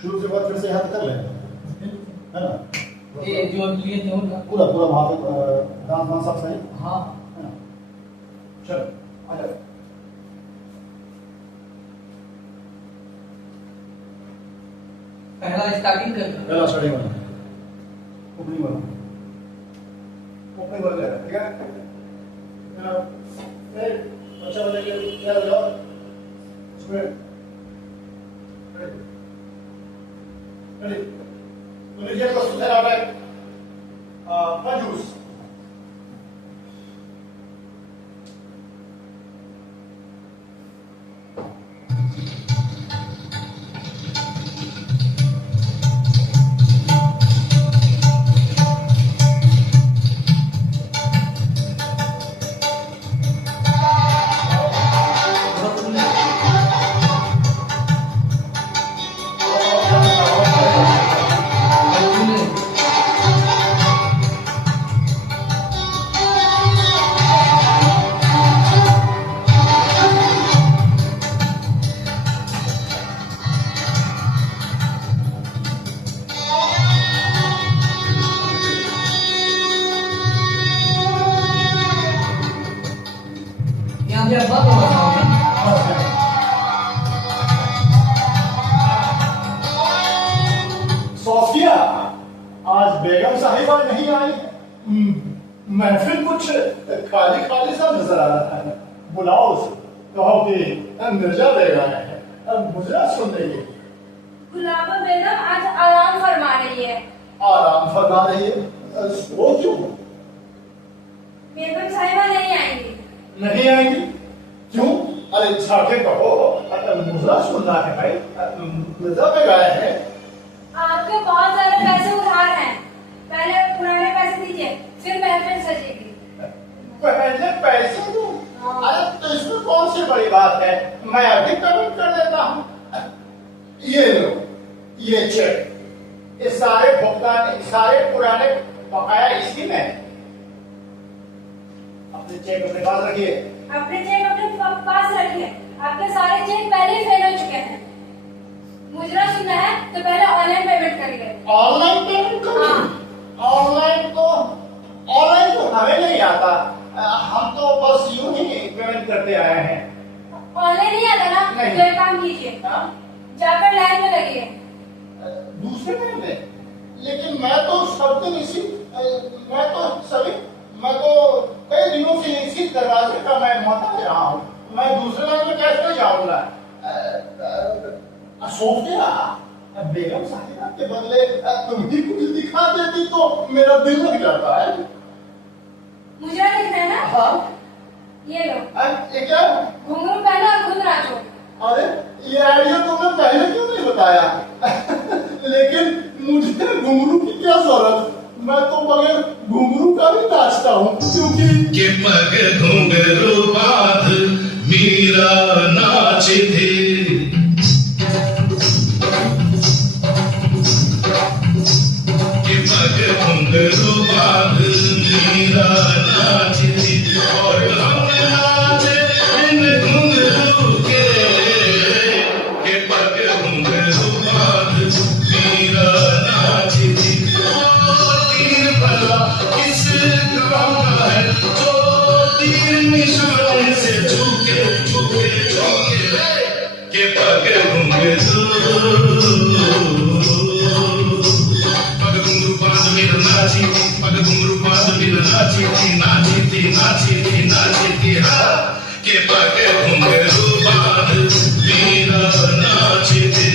शुरू से बाद फिर से याद कर ले, है ना? ये जो लिए थे उनका पूरा पूरा वहाँ पे डांस वांस सब सही? हाँ है ना? चलो आ जाओ। पहला स्टार्टिंग कर दो। पहला स्टार्टिंग वाला ओपनिंग वाला ठीक है? अच्छा वाले के क्या हो जाओ उसमें तो लीजिए प्रस्तुत है नाटक कंजूस। यहाँ पे अब बात होगा सोफिया, आज बेगम साहिबा नहीं आई। महफिल कुछ खाली खाली सा नजर आ रहा है। बुलाओ उसे, कहो कि मिर्जा बेगम आया है, मुजरा सुन रही है। गुलाबा बेगम आज आराम फरमा रही है। आराम फरमा रही है? सो क्यों? बेगम साहिबा नहीं आएंगी। नहीं आएंगी? क्यों? अरे जाके कहो मुजरा सुनना है भाई, मिर्जा बेगम आए हैं। आपके बहुत सारे पैसे उधार हैं, पहले पुराने पैसे दीजिए, फिर महफिल सजेगी। पहले पैसे दूं? अरे तो इसमें कौन सी बड़ी बात है, मैं अभी पेमेंट कर देता हूँ। ये लो, ये चेक, ये सारे भुगतान, सारे पुराने बकाया इसी में। अपने चेक अपने पास रखिए। अपने चेक अपने पास रखिए, आपके सारे चेक पहले ही फेल हो चुके हैं। मुजरा सुनना है तो पहले ऑनलाइन पेमेंट करिए। ऑनलाइन पेमेंट करिए? ऑनलाइन तो हमें नहीं आता, हम तो बस यूं ही पेमेंट करते आए हैं। ऑनलाइन नहीं आता ना? नहीं। तो एक काम कीजिए, जाकर लाइन में लगिए। दूसरे में? लेकिन मैं तो सब दिन मैं तो कई दिनों से इसी दरवाजे का मैं मता ले रहा हूँ। मैं दूसरे लाइन में कैसे जाऊंगा? सोफिया, बेगम साहिबा के बदले तुम ही कुछ दिखा देती तो मेरा दिल लग जाता है। मुजरा दिख रहा है ना? हाँ। ये लो। ये क्या? घुंघरू पहनो और खुद नाचो। अरे ये आइडिया तुमने पहले क्यों नहीं बताया? लेकिन मुझे घुंघरू की क्या जरूरत, मैं तो बगैर घुंघरू का भी नाचता हूँ, क्योंकि के पग घुंघरू बांध मीरा नाच थी। के पग घुंघरू बांध मीरा नाच थी और हम नाचे इन घुंघरू के पग घुंघरू बांध मीरा नाच थी। तीर भला किस गाँव का है जो तीर निशाने से झुके झुके झुके के पग घुंघरू बांध मेरा नाची थी, पग घुंघरू बांध मेरा नाची थी, नाची थी, नाची थी, नाची थी, हाँ के पग घुंघरू बांध मेरा नाची थी।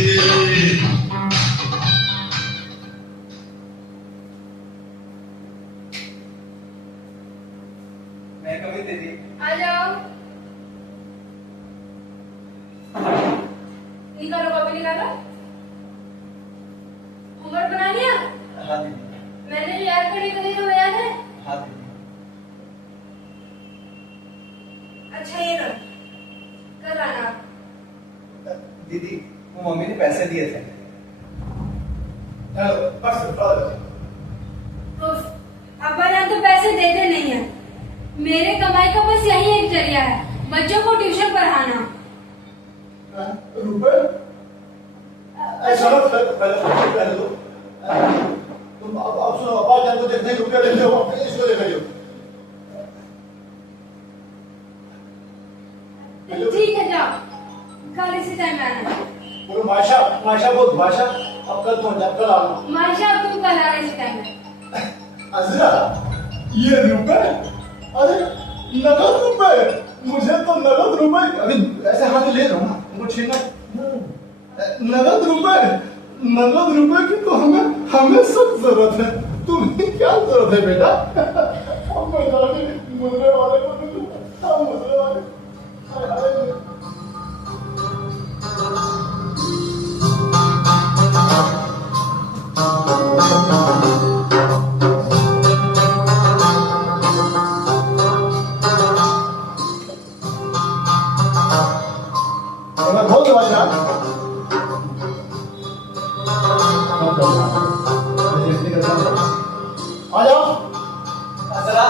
मैं कभी दीदी आ जाओ। निकालो कॉपी निकालो। होमवर्क बना लिया? हाँ दीदी। मैंने जो याद करने को दी थी वो याद है? हाँ दीदी। अच्छा ये लो, कल आना। दीदी वो मम्मी ने पैसे दिए थे। हेलो, उफ, अब्बा जान तो पैसे देते नहीं है। मेरे कमाई का बस यही एक जरिया है, बच्चों को ट्यूशन पढ़ाना। रुपए ऐसा ना पहले लो। तुम अब सुनो, अब्बा जान को देखने रुपया लेते हो, इसको लेकर जाओ। ठीक है जाओ, कल इसी टाइम आना। बोलो माशा, माशा बोल, माशा अब कल तुम जब कल आना। माशा अब तुम कल आना इसी टाइम में। अजरा, ये रुपए, अरे नगद रुपए, मुझे तो नगद रुपए, अभी ऐसे हाथ ले रहा हूँ ना, उनको छीनना, नगद रुपए की तो हमें सब जरूरत है। तुम्हें क्या जरूरत है बेटा? अब मैं जाके मुजरे वाले को दूंगा, मुजरे वाले, हाय हाय। मैं बहुत दवा जा आ जाओ। जरा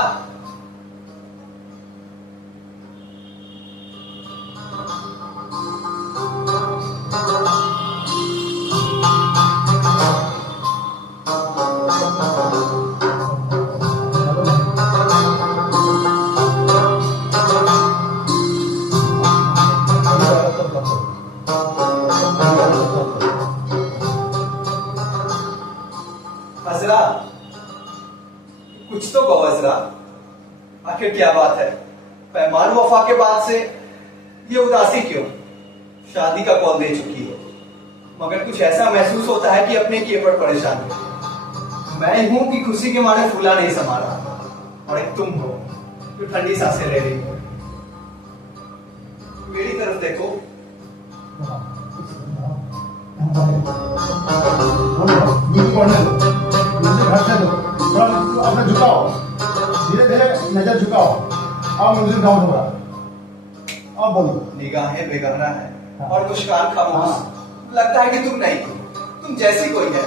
अजरा, कुछ तो कहो अजरा, आखिर क्या बात है? पैमान वफा के बाद से ये उदासी क्यों? शादी का कॉल दे चुकी हो, मगर कुछ ऐसा महसूस होता है कि अपने किए पर परेशान हो। मैं हूं कि खुशी के मारे फूला नहीं संभाला, और एक तुम हो जो ठंडी सांसें ले रही हो। मेरी तरफ देखो। अपना झुकाओ, धीरे धीरे नजर झुकाओ। अब म्यूजिक डाउन होगा। अब बोलो। निगाहें बेगहरा है और मुस्कान खामोश। लगता है कि तुम नहीं, तुम जैसी कोई है।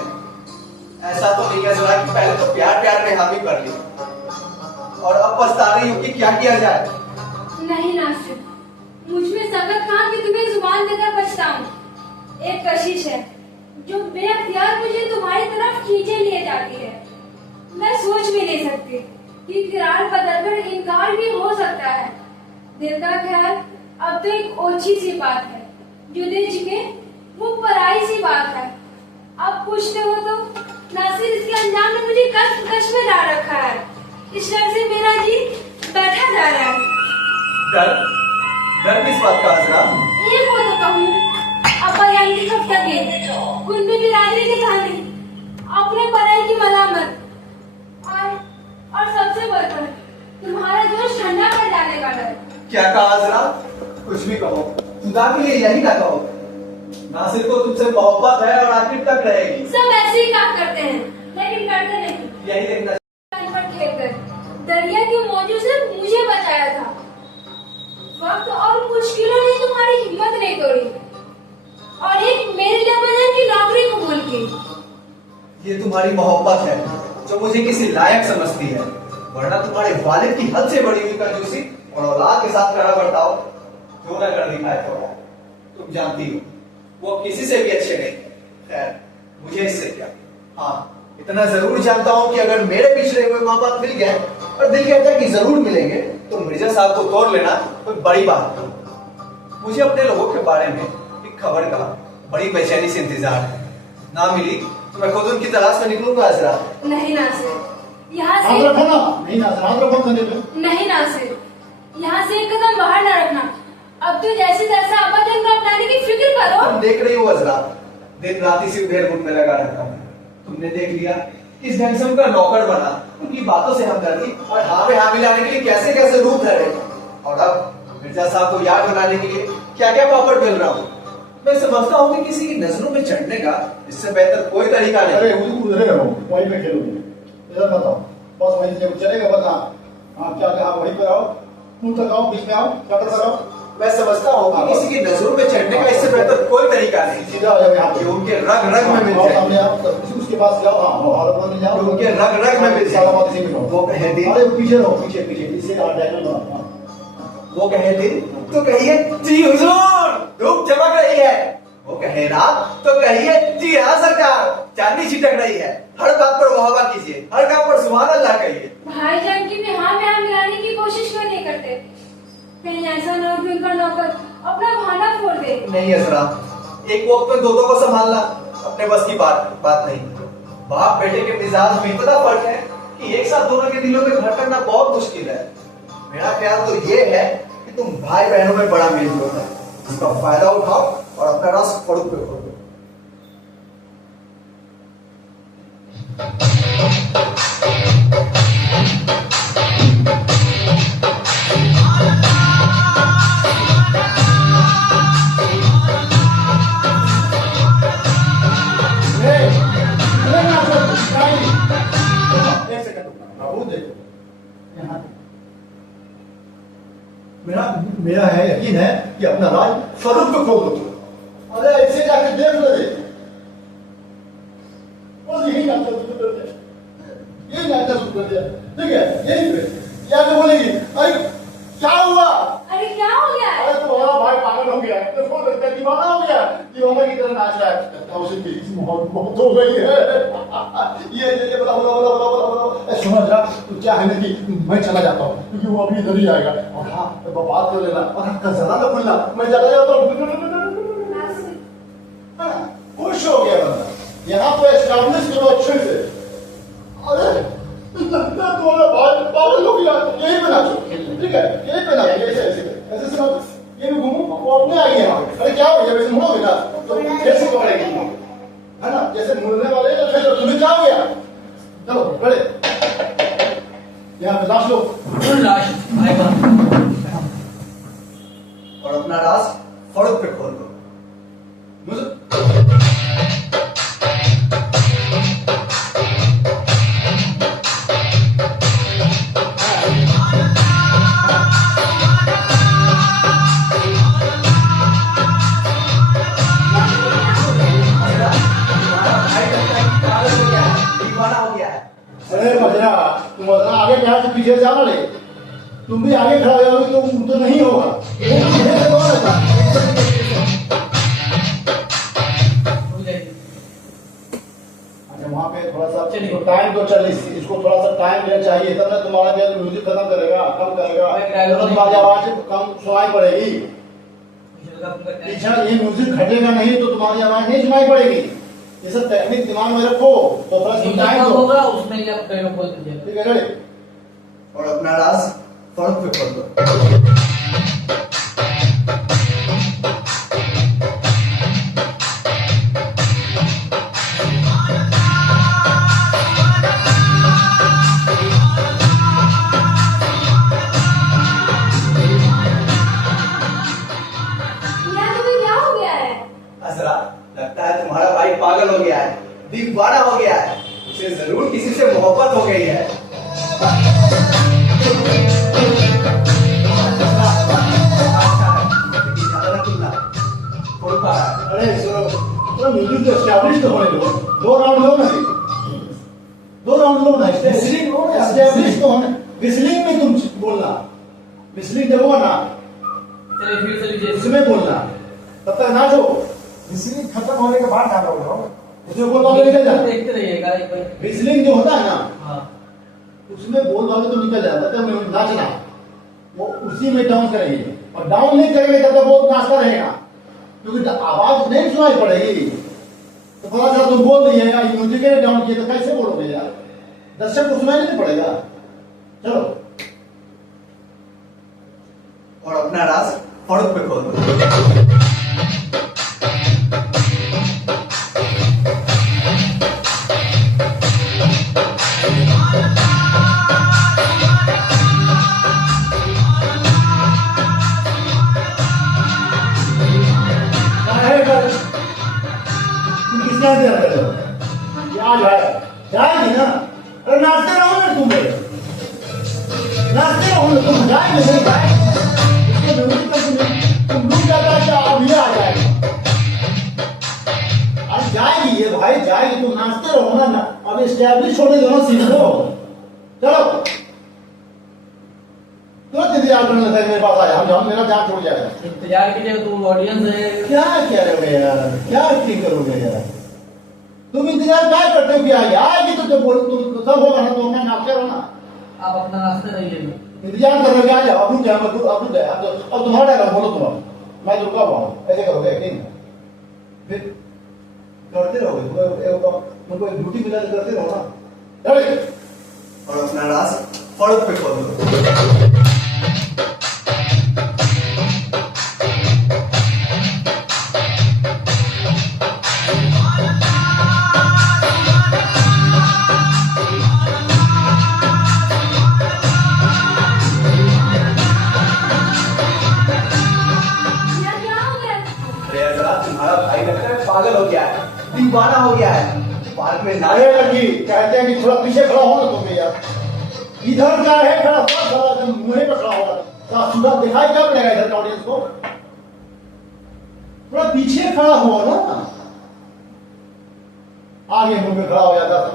ऐसा तो नहीं है जरा कि पहले तो प्यार प्यार में हामी कर ली और अब पछता रही हो कि क्या किया जाए। नहीं नासिर, मुझमें सबक था कि तुम्हें जुबान देकर पछताऊं। एक कशिश है जो बेअख्तियार मुझे तुम्हारी तरफ खींचे लिए जाती है। मैं सोच भी नहीं सकती कि किरार बदलकर इनकार भी हो सकता है। दिल का ख्याल अब तो एक ओछी सी बात है, जो दिल जिके वो पराई सी बात है। अब पूछते हो तो नासिर, इसके अंजाम ने मुझे कश में डाल रखा है। इस डर से मेरा जी बैठा जा रहा है। डर? डर किस बात का अजरा? एक हो तो कहूँ, अब्बा जान की खफता के उनमें बिरादरी की कहानी, अपने पराई की मलामत, और सबसे बढ़कर तुम्हारा जोश ठंडा कर जाने का डर। क्या कहा अजरा? कुछ भी कहो, खुदा के लिए यही ना कहो। नासिर को तुमसे मोहब्बत है और आखिर तक रहेगी। सब ऐसे ही काम करते हैं, लेकिन करते नहीं। यही देखना पर खेल कर दरिया के मौजों से मुझे बचाया था। वक्त और मुश्किलों ने तुम्हारी हिम्मत नहीं तोड़ी, और एक मेरे लिए की नौकरी कबूल की। ये तुम्हारी मोहब्बत है जो मुझे किसी लायक समझती है, वरना तुम्हारे वालिद की हद से बड़ी हुई कंजूसी और औलाद के साथ कड़ा बर्ताव जो न कर दिखाए थोड़ा। तुम जानती हो वो किसी से भी अच्छे नहीं। खैर, मुझे इससे क्या। हाँ, इतना जरूर जानता हूँ कि अगर मेरे पिछड़े हुए माँ बाप मिल गए और दिल कहता है कि जरूर मिलेंगे, तो मिर्जा साहब को तोड़ लेना कोई बड़ी बात नहीं। मुझे अपने लोगों के बारे में एक खबर का बड़ी बेचैनी से इंतजार है। ना मिली तो मैं खुद उनकी तलाश में निकलूंगा अजरा। नहीं नासिर, यहाँ से नहीं नासिर, यहाँ से एक कदम बाहर न रखना। अब तो जैसे तैसा अब्बा जान को अपनाने की फिक्र करो। तुम देख रही हो अजरा, दिन रात इसी उधेड़ बुन में लगा रहता हूँ। तुमने देख लिया किस ढंग से उनका नौकर बना, उनकी बातों से हमदर्दी और हाँ में हाँ मिलाने के लिए कैसे कैसे रूप धरे, और अब मिर्जा साहब को याद बनाने के लिए क्या क्या पापड़ मिल रहा हूँ। मैं समझता हूँ कि किसी की नजरों में चढ़ने का इससे बेहतर कोई तरीका नहीं। अरे उधर रहो, वहीं पे खेलोगे। इधर बताओ, बस वहीं से चलेगा। बता आप क्या कहा, वहीं पर आओ, तुम तक आओ, बीच में आओ, चक्कर लगाओ। मैं समझता हूँ कि किसी की नजरों में चढ़ने का इससे बेहतर कोई तरीका नहीं। सीधा आ जाओ यहाँ पे, उनके रग रग में मिल जाए। सामने आओ, उसके पास जाओ। हाँ, मिल जाओ, उनके रग रग में मिल सारा जाए। बात इसी में कहो। वो कहे दिन, अरे पीछे रहो, पीछे पीछे इससे डायलॉग वो कहे दिन तो कहिए जी हुजूर, धूप चमक रही है। वो कहे ना तो कहिए जी हाँ सरकार, चांदी छिटक रही है, हर बात पर वाहवा कीजिए, हर काम पर सुभान अल्लाह कहिए। भाईजान की में हाँ मिलाने की कोशिश क्यों नहीं करते? कहीं ऐसा ना हो कि उनका नौकर अपना भांडा फोड़ दे। नहीं असरा, एक वक्त में दो को संभालना अपने बस की बात नहीं। बाप बेटे के मिजाज में इतना फर्क है कि एक साथ दोनों के दिलों में घर करना बहुत मुश्किल है। मेरा ख्याल तो ये है कि तुम भाई बहनों में बड़ा मेल होता है, उसका फायदा उठाओ और अपना रास फड़क पे खोलो। मेरा है यकीन है कि अपना राज फरूक को खोल दो। अरे ऐसे जाके देख लो, यही नाश्ता शुरू कर दिया, यही नाश्ता शुरू कर दिया, ठीक है? यही पे क्या तो बोलेगी, अरे क्या हुआ? अरे क्या हो गया है? अरे तुम्हारा भाई पागल हो गया है, देखो लगता है दीवाना हो गया, दीवाना की तरह नाच रहा है। लगता है उसे तेरी मौत हो गई है। ये बड़ा सुनो जरा, तू क्या है ना कि मैं चला जाता हूँ क्योंकि वो अभी इधर ही आएगा। और हाँ तो बात कर लेना, और हाँ जरा ना भूलना, मैं चला जाता हूँ। खुश हो गया बंदा, यहाँ पे एस्टैब्लिश करो अच्छे से। अरे तुम्हारा भाई पागल हो गया, यही पे नाचो, ठीक है? यही पे नाचो, ऐसे सुनो, ये भी घूमो, वो अपने आ गया। अरे क्या हो गया, वैसे मुड़ोगे ना तो कैसे पकड़ेगी, है ना? जैसे मुड़ने वाले तो फिर तुम्हें क्या हो गया? चलो बड़े यहाँ पे लाश लो, और अपना राज फड़क पे खोल दो। मुझे तुम आगे क्या से पीछे जाना ले, तुम भी आगे खड़ा हो तो नहीं होगा। अच्छा वहाँ पे थोड़ा सा टाइम तो चल, इसको थोड़ा सा टाइम देना चाहिए, तब ना तुम्हारा जो म्यूजिक खत्म करेगा, कम करेगा, तो तुम्हारी आवाज कम सुनाई पड़ेगी। पीछे ये म्यूजिक घटेगा नहीं तो तुम्हारी आवाज नहीं सुनाई पड़ेगी। ये सब टेक्निक दिमाग में रखो, तो थोड़ा सा टाइम दो, उसमें क्या बोल दीजिए, ठीक है? और अपना राज फड़क पे खोल दो। असरा, लगता है तुम्हारा भाई पागल हो गया है, दीवाना हो गया है, उसे जरूर किसी से मोहब्बत हो गई है। अरे सुनो, म्यूजिक एस्टैब्लिश तो होने दो, दो राउंड लो ना, दो राउंड लो ना, एस्टैब्लिश तो होने। विस्लिंग में तुम बोलना, विस्लिंग जब होगा ना, चलिए फिर से लीजिए, इसमें बोलना, तब तक नाचो। विस्लिंग खत्म होने के बाद डालो हो, उसमें बोल वाले निकल जाते, देखते रहिएगा एक बार। विस्लिंग जो होता है ना, हाँ उसमें बोल वाले तो निकल जाता है, तो नाचना वो उसी में डाउन करेंगे, और डाउन नहीं करेंगे तब तक वो नाचता रहेगा, क्योंकि आवाज नहीं सुनाई पड़ेगी। तो थोड़ा सा तुम बोल दिएगा, म्यूजिक ने डाउन किया तो कैसे बोलोगे यार, दर्शक को सुनाई नहीं पड़ेगा। चलो, और अपना राज फड़क पे खोल दो। किसने दे रहे हो? क्या जाएगी ना? अरे नाचते रहो ना, तुम नाचते रहो ना, तुम जाएंगे नहीं जाए, इसके म्यूजिक का तुम डूब जाता है, क्या अब ये आ जाएगा? अरे जाएगी ये भाई, जाएगी, तुम नाचते रहो ना, अब एस्टैब्लिश होने दो ना, सीख लो। चलो तुरंत इंतजार करने लगता है, मेरे पास आया। भाग जाऊं, मेरा जान छोड़ जाएगा। इंतजार कीजिए, तुम ऑडियंस है। क्या करोगे यार, क्या एक्टिंग करोगे यार? तुम इंतजार क्या करते हो कि आएगी तो जब बोल तुम सब होगा ना, तो मैं नाचते रहो ना। आप अपना रास्ता नहीं लेंगे। इंतजार कर रहे हो, आ जाओ, अब रुक जाए, अब रुक जाए, अब तुम्हारा डायलॉग बोलो तुम, मैं रुका हुआ हूँ, ऐसे करोगे एक्टिंग? फिर करते रहोगे, तुमको एक ड्यूटी मिला तो करते रहो ना। और अपना राज फड़क पे खोल दो। यार क्या हो गया? अरे यार, तुम्हारा भाई लगता है पागल हो गया है, दीवाना हो गया है। पार्क में नाच अरे लड़की कहते हैं कि थोड़ा पीछे खड़ा हो ना तुम भी यार। इधर क्या है खड़ा, सब खड़ा, तुम मुंह पे खड़ा होगा, सूरत दिखाई क्या पड़ेगा इधर ऑडियंस को? थोड़ा पीछे खड़ा हो ना, आगे मुंह पे खड़ा हो जाता सब।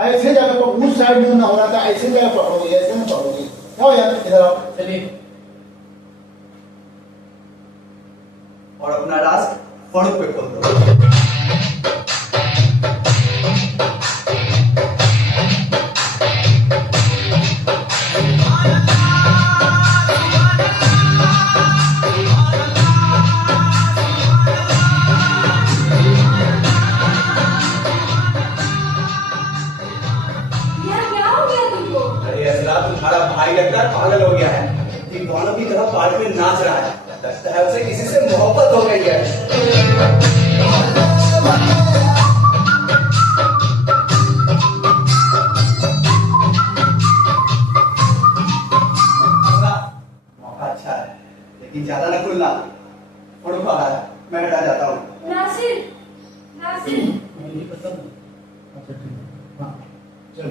ऐसे जगह पर उस साइड में ना हो रहा था, ऐसे जगह पकड़ोगे, ऐसे में पकड़ोगे, क्या हो जाता? इधर आओ। चलिए। और अपना राज फड़क पे खोल दो। यार क्या हो गया तुमको? अरे असरा, तुम्हारा भाई लगता है पागल हो गया है, दीवानों की तरह पार्क में नाच रहा है। लगता है उसे किसी से मोहब्बत हो गई है। असरा, मौका अच्छा है, लेकिन ज्यादा न खुलना। फड़क आ रहा है, मैं हटा जाता हूँ। नासिर, नासिर, मुझे पसंद है। अच्छा ठीक है, हाँ चलो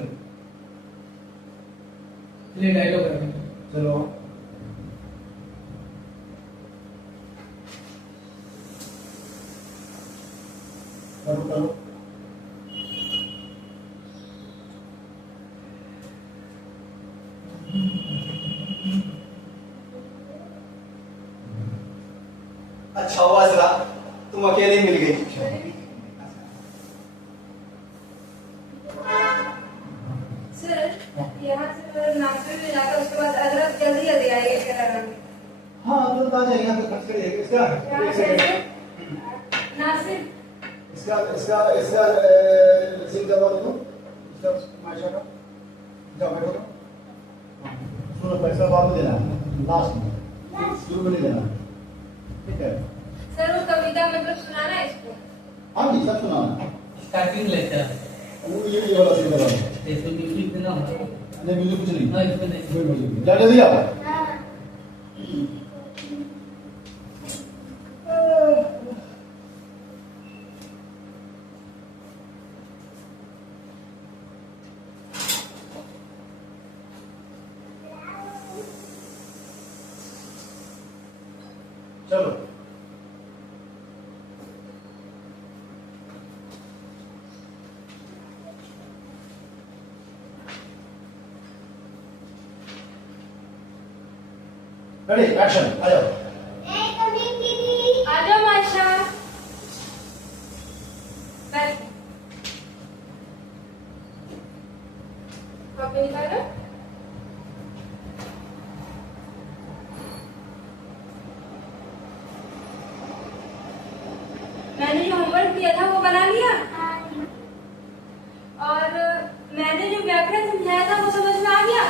चलिए डायलॉग करेंगे। चलो। करो करो। अच्छा हुआ असरा, तुम अकेले ही मिल गई। सर यहाँ से नासिर ले जाकर उसके बाद अदरक जल्दी जल्दी आएगी इसके तरह में। हाँ तुरंत आ जाएगा, तो खर्च करिए इसका। यहाँ एक से सेकंड। नासिर, इसका इसका इसका सिंह दबा दो, इसका माशा का जाओ बैठो। हाँ, सुनो, पैसा बाद में देना, लास्ट में, शुरू में नहीं देना, ठीक है? सर वो कविता मतलब सुनाना है इसको। हाँ जी, सब सुनाना। स्टार्टिंग लेटर है। वो ये वाला सिंह दबा दो। इसमें म्यूजिक देना होगा। नहीं मुझे कुछ नहीं, हाँ, इसमें नहीं। कोई म्यूजिक नहीं। जल्दी आओ। चलो रेडी, एक्शन, आ जाओ। आ जाओ माशा। बैठ। कॉपी निकालो। मैंने जो होमवर्क दिया था वो बना लिया, और मैंने जो व्याकरण समझाया था वो समझ में आ गया।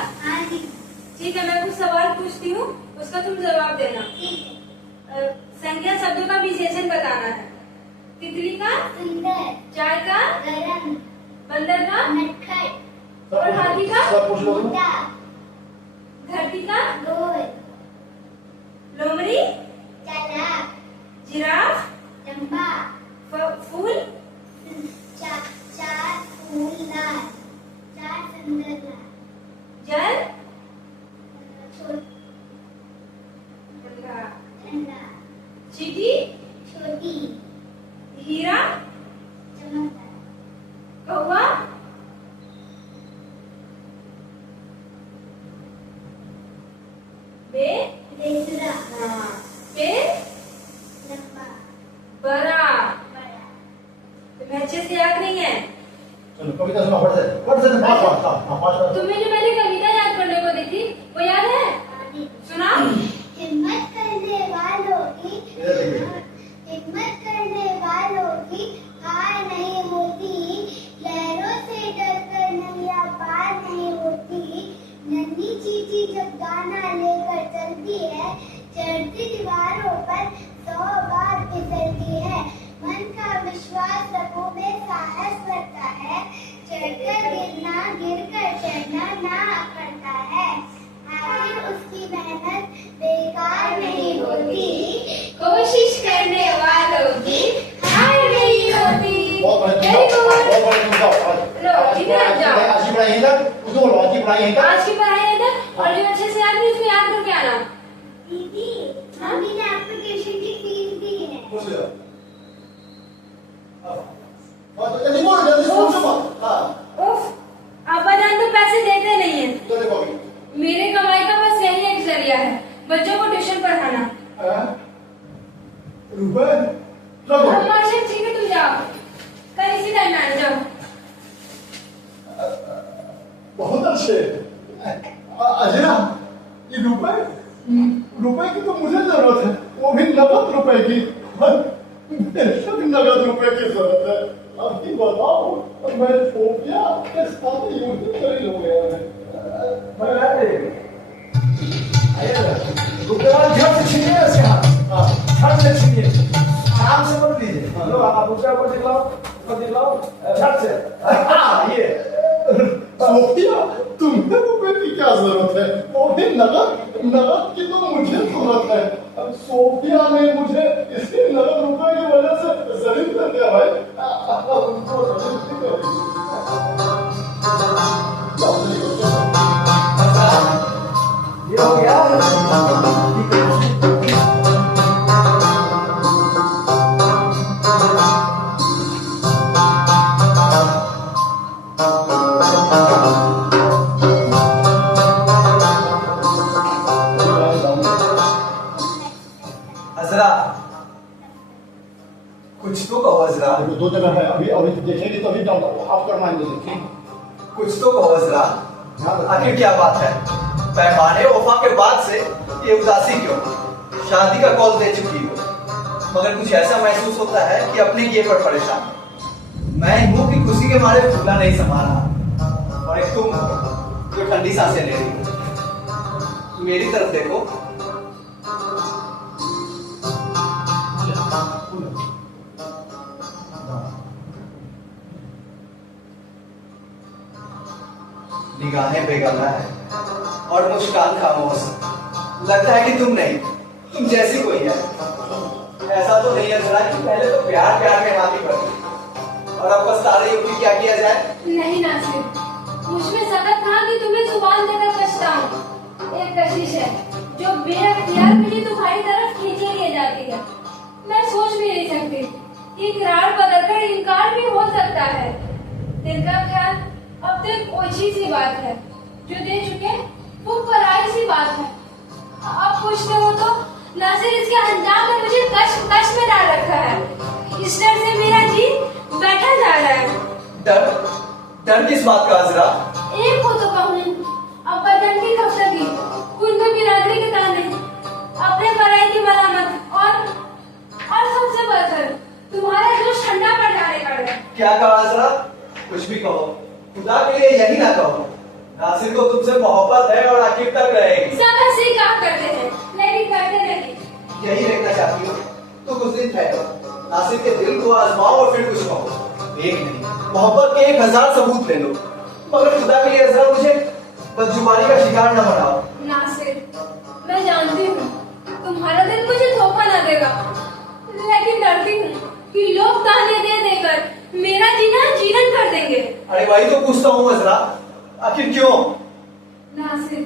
ठीक है, मैं कुछ सवाल पूछती हूँ, उसका तुम जवाब देना। संज्ञा शब्दों का विशेषण बताना है। तितली का, चाय का, बंदर का, और हाथी का, सब पूछ लो तुम। धरती का, लोमड़ी, जिराफ, फूल, जल, चींटी, हीरा, कौवा, बे, हाँ फिर बड़ा। तुम्हें अच्छे से याद नहीं है? चलो कविता सुना, पढ़ से पाँच। तुम्हें जो मैंने कविता याद करने को दी थी वो याद है? सुना। हिम्मत करने वालों की हार नहीं होती, लहरों से डरकर नैया पार नहीं होती। नन्ही चींटी जब दाना लेकर चलती है, चढ़ती दीवारों पर 100 बार फिसलती है। मन का विश्वास रखो में साहस लगता है, चढ़कर गिरना गिरकर चढ़ना ना अकड़ता है। आखिर उसकी मेहनत बेकार नहीं होती, कोशिश करने वालों की हार नहीं होती। बहुत Very good। बढ़िया। लो, इधर आ जाओ। आज की पढ़ाई है तक, उसको बोलो आज की पढ़ाई है तक। आज की पढ़ाई है इधर, और जो अच्छे से याद नहीं उसको याद करके आना। दीदी मम्मी ने एप्लीकेशन की फीस दी है। पूछ लो। जल्दी बोल, जल्दी बोल सुनो। हाँ, उफ, अब्बा जान तो पैसे देते नहीं है। तो देखो अभी। मेरे कमाई का बस यही एक जरिया है, बच्चों को ट्यूशन पढ़ाना। रुपए? चलो। माशा ठीक है, तुम जाओ, कल इसी टाइम आ जाओ। बहुत अच्छे। अजरा, ये रुपए की तो मुझे जरूरत है, वो भी नगद रुपए की। बेशक नगद रुपए की जरूरत है। अभी बताओ, मैं सोफिया के साथ यूं करी हो गया है। रुपया झट से छीनिए इसके हाथ, झट से छीनिए, आराम से मत दीजिए। लो आप रुपया को दिखलाओ, झट से। हाँ, ये सोफिया, तुम्हें रुपए की क्या जरूरत है? वो भी नगद की तो मुझे जरूरत है। अब सोफिया ने मुझे इसी नगद रुपए की वजह से जलील कर दिया भाई। उनको जलील नहीं कर दी। ये हो गया। अजरा, कुछ तो कहो अजरा, दो जगह है, अभी देखेंगे तो अभी जाऊंगा, आप करना है मुझे। कुछ तो कहो अजरा। आखिर क्या बात है? पैमाने वफा के बाद से ये उदासी क्यों? शादी का कॉल दे चुकी हो, मगर कुछ ऐसा महसूस होता है कि अपने किए पर परेशान हो। मैं हूं कि खुशी के मारे फूला नहीं समा रहा, और एक तुम हो जो ठंडी सांसें ले रही हो। मेरी तरफ देखो। निगाहें बेगला है और मुस्कान खामोश। लगता है कि तुम नहीं, तुम जैसी कोई है। ऐसा तो नहीं है जरा कि पहले तो प्यार में हाथी पड़ी और अब बस सारे युग क्या किया जाए। नहीं नासिर, मुझमें सकत था कि तुम्हें जुबान देकर पछताऊं। एक कशिश है जो बेअख्तियार मुझे तुम्हारी तरफ खींचे लिए जाती है। मैं सोच भी नहीं सकती, इकरार बदलकर इनकार भी हो सकता है। दिल का ख्याल अब तो एक ओछी सी बात है, जो दे चुके वो पराई सी बात है। अब पूछते हो तो नासिर, इसके अंजाम ने मुझे कश में डाल रखा है। इस डर से मेरा जी बैठा जा रहा है। डर किस बात का अजरा? एक को तो कहूँ, अब बदन की खफतगी, कुंदों की रात्रि के ताने, अपने पराई की मलामत, और सबसे बढ़कर तुम्हारा जोश ठंडा पड़ जाने का डर। क्या कहा अजरा? कुछ भी कहो, खुदा के लिए यही ना कहो। नासिर को तुमसे मोहब्बत है और आखिर तक रहेगी। सब ऐसे ही काम करते हैं, लेकिन करते नहीं। यही देखना चाहती हो तो कुछ दिन ठहरो, नासिर के दिल को आजमाओ और फिर कुछ कहो। एक नहीं, मोहब्बत के 1000 सबूत ले लो, मगर खुदा के लिए अजरा मुझे बदजुबानी का शिकार न बनाओ। नासिर, मैं जानती हूँ तुम्हारा दिल मुझे धोखा न देगा, लेकिन डरती हूँ कि लोग ताने दे देकर मेरा जीना जीवन कर देंगे। अरे वही तो पूछता हूँ अजरा, आखिर क्यों? नासिर,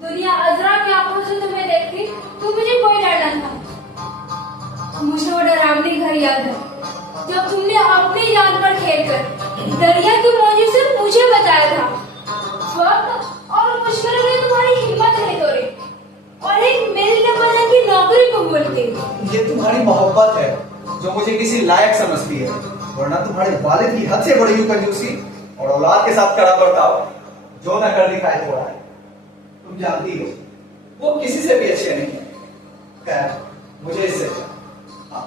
दुनिया अजरा की आंखों से तुम्हें देखती तो मुझे कोई डर न था। मुझे वो डरावनी घर याद है जब तुमने अपनी जान पर खेलकर दरिया की मौजों से मुझे बचाया था। वक्त और मुश्किलों ने तुम्हारी हिम्मत नहीं तोड़ी, और एक मिल नौकरी को भूल के। ये तुम्हारी मोहब्बत है जो मुझे किसी लायक समझती है, वरना तुम्हारे वालिद की हद से बड़ी हुई कंजूसी और औलाद के साथ कड़ा बर्ताव जो न कर दिखाई थोड़ा है। तुम जानती हो वो किसी से भी अच्छे नहीं है। खैर, मुझे इससे हाँ,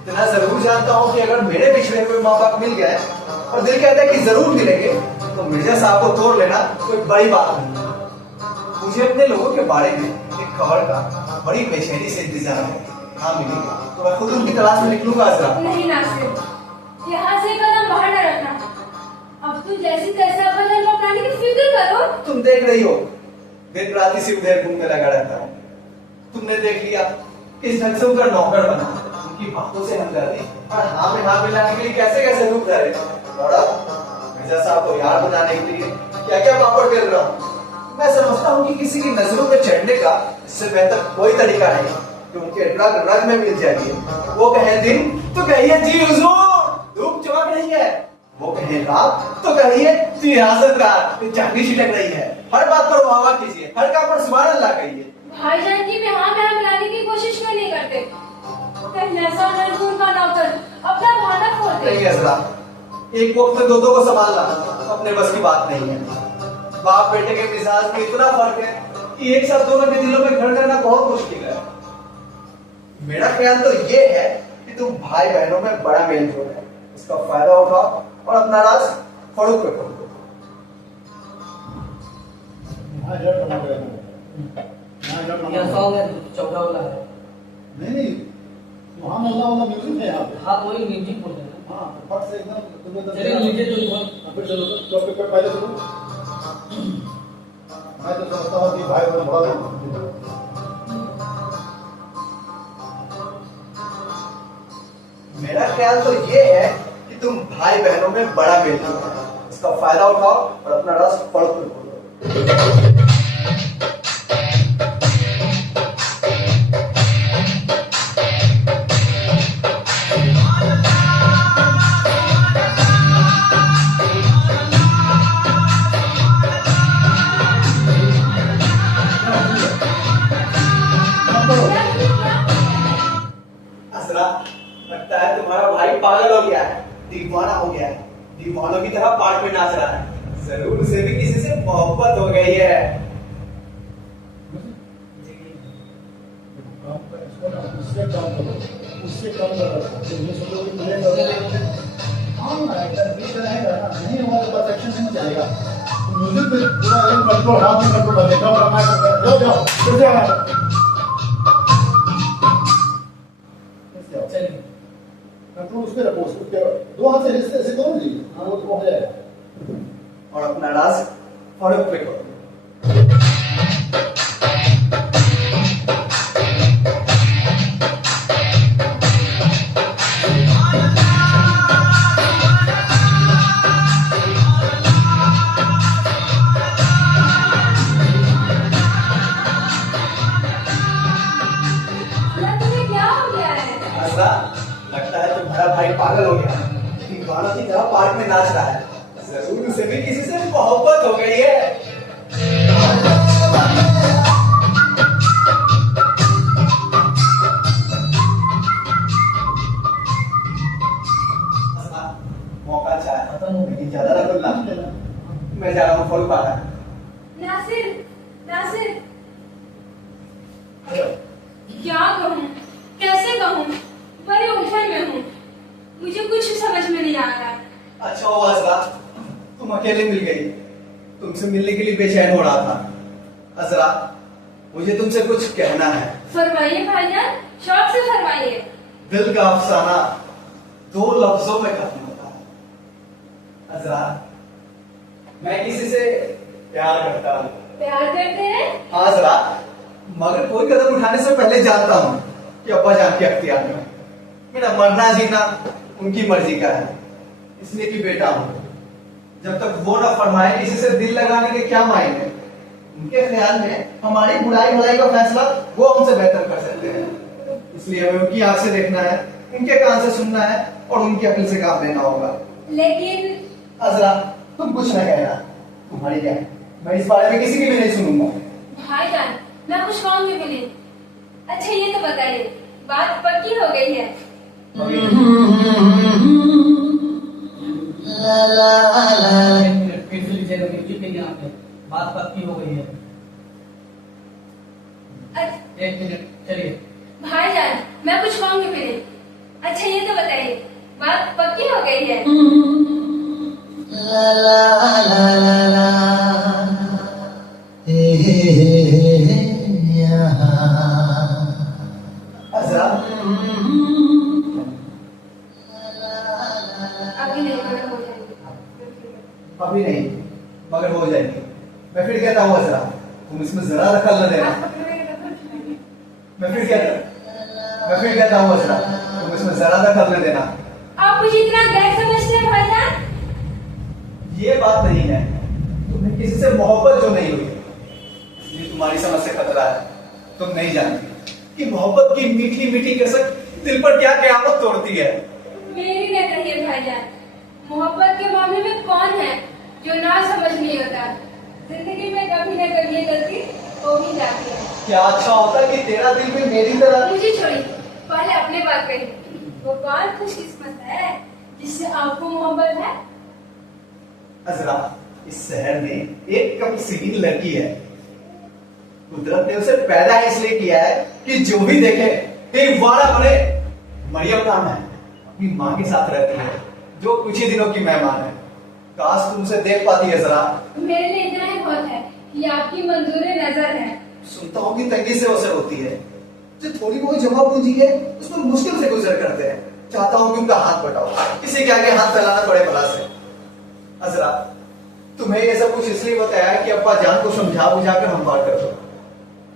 इतना जरूर जानता हूँ कि अगर मेरे पिछड़े हुए माँ बाप मिल गए और दिल कहता है कि जरूर मिलेंगे, तो मिर्जा साहब को तोड़ लेना कोई बड़ी बात नहीं। मुझे अपने लोगों के बारे में एक खबर का बड़ी बेचैनी से इंतजार है। हाँ मिलेगा तो मैं खुद उनकी तलाश में निकलूंगा। अजरा, नहीं नासिर, यहाँ से कदम बाहर न रखना। अब तुम जैसी तैसे अपने जन्म अपनाने की फिक्र करो। तुम देख रही हो दिन रात इसी उधेड़ बुन में लगा रहता हूँ। तुमने देख लिया किस ढंग से उनका नौकर बना, उनकी बातों से हमदर्दी और हाँ में हाँ मिलाने के लिए कैसे कैसे रूप धरे, और अब मिर्जा साहब को यार बनाने के लिए क्या क्या पापड़ बेल रहा हूँ। मैं समझता हूँ कि किसी की नजरों में चढ़ने का इससे बेहतर कोई तरीका नहीं कि उनके रग रग में मिल जाइए। वो कहे दिन तो कहिए जी हुजूर, धूप चमक रही है। वो कहे रात तो कहिए जी हाज़िर, चांदी छिटक रही है। हर बात पर वाह वाह कीजिए, हर काम पर सुभान अल्लाह कहिए। भाईजान जी में हाँ में हाँ मिलाने की कोशिश क्यों नहीं करते? कहीं ऐसा मजदूर का नौकर अपना भाना खोलते। नहीं अजरा, एक वक्त में दो को संभालना अपने बस की बात नहीं है। बाप बेटे के मिजाज में इतना फर्क है कि एक साथ दोनों के दिलों में घर करना बहुत मुश्किल है। मेरा ख्याल तो ये है कि तुम भाई बहनों में बड़ा मेल जोल है, इसका फायदा उठाओ और अपना राज फरोख पे खोलो। क्या सॉन्ग है चौका वाला है? नहीं, सुभान अल्लाह वाला म्यूजिक है यहाँ पे। हाँ वही म्यूजिक बोलते हैं। हाँ, फट से एकदम चलिए नीचे तो बहुत फिर चलो तो पे पहले चलो। मैं तो समझता हूँ कि भाई बहन बड़ा मेरा ख्याल तो ये है कि तुम भाई बहनों में बड़ा मेल जोल है, इसका फायदा उठाओ और अपना राज फरोख पे खोलो। असरा, लगता है तुम्हारा भाई पागल हो गया है, दीवाना हो गया है, दीवानों की तरह पार्क में नाच रहा है। जरूर उसे भी किसी से मोहब्बत हो गई है। उससे कम करो, उससे कम करो। तो ये सब लोग मिले करो। हाँ, ऐसा रहेगा ना, नहीं होगा तो परफेक्शन नहीं चलेगा। म्यूजिक पे पूरा एकदम कंट्रोल, हाथ में कंट्रोल कर देखा और मैं जाओ जाओ फिर से आना। चलिए कंट्रोल उस पे रखो, उसके दो हाथ से ऐसे करो जी, हाँ वो तो हो जाएगा। और अपना राज फरोख पे खोलो। तुम्हें क्या हो गया है? असरा, लगता है तुम्हारा भाई पागल हो गया है, दीवानों की तरह पार्क में नाच रहा है। जरूर उसे भी किसी से मोहब्बत हो गई है। असरा, मौका अच्छा है, लेकिन ज्यादा ना बोलना। मैं जा रहा हूँ फल पाना। नासिर, नासिर, क्या कहूँ, कैसे कहूँ, बड़ी उलझन में हूँ। मुझे कुछ समझ में नहीं आ रहा। अच्छा हुआ असरा, तुम अकेले मिल गई। तुमसे मिलने के लिए बेचैन हो रहा था। असरा, मुझे तुमसे कुछ कहना है। फरमाइए भाईजान, शौक से फरमाइए। दिल का अफसाना दो लफ्जों में खत्म होता है। असरा, मैं किसी से प्यार करता हूँ। प्यार करते हैं? हाँ असरा, मगर कोई कदम उठाने से पहले जानता हूँ कि अब्बा जान के अख्तियार में है। मेरा मरना जीना उनकी मर्जी का है, इसलिए कि बेटा हूँ। जब तक वो ना फरमाए किसी से दिल लगाने के क्या मायने, उनके ख्याल में हमारी बुराई भलाई का फैसला वो हमसे बेहतर कर सकते हैं। इसलिए हमें उनकी आंख से देखना है, उनके कान से सुनना है और उनकी अकल से काम लेना होगा। लेकिन अजरा, तुम कुछ न कहना, तुम्हारी क्या है, मैं इस बारे में किसी की भी नहीं सुनूंगा। भाईजान, मैं कुछ कहूंगी भी नहीं। अच्छा ये तो बताइए, बात पक्की हो गई है? अभी फिर से लीजिएगा म्यूजिक के यहाँ पे बात पक्की हो गई है। एक मिनट चलिए। भाईजान, मैं कुछ कहूंगी फिर। अच्छा ये तो बताइए, बात पक्की हो गई है? अजरा, अभी नहीं, मगर हो जाएगी। अभी नहीं मगर हो जाएगी। मैं फिर कहता हूँ अजरा, तुम इसमें जरा दखल न देना। मैं फिर कहता हूँ अजरा, तुम इसमें जरा दखल न देना। आप मुझे इतना गैर समझते हैं भाईजान? ये बात नहीं है, तुम्हें किसी से मोहब्बत जो नहीं हुई इसलिए तुम्हारी समझ से खतरा है। तुम नहीं जानती कि मोहब्बत की मीठी मीठी कसक दिल पर क्या कयामत तोड़ती है। मेरी न कहिए भाईजान, मोहब्बत के मामले में कौन है जो ना समझ नहीं होता? जिंदगी में कभी न कभी ये गलती हो ही जाती है। क्या अच्छा होता कि तेरा दिल भी मेरी तरह। मुझे छोड़िए, पहले अपने बात कहिए। वो कौन खुशकिस्मत है जिससे आपको मोहब्बत है? अजरा, इस शहर में एक कम सीन लड़की है। कुदरत ने उसे पैदा इसलिए किया है कि जो भी देखे एक वाड़ा बने। मरियम नाम है, अपनी माँ के साथ रहती है, जो कुछ ही दिनों की मेहमान है। काश तुम उसे देख पाती है जरा। मेरे लिए इतना ही बहुत है कि आपकी मंजूर नजर है। सुनता हूँ कि तंगी से अवसर होती है, जो थोड़ी बहुत जमा पूंजी है उसमें मुश्किल से गुजर करते हैं। चाहता हूँ कि उनका हाथ बटाओ, किसी के आगे हाथ फैलाना पड़े भला से। अजरा, तुम्हें ये सब कुछ इसलिए बताया कि अब्बा जान को समझा बुझाकर हम पार कर दो।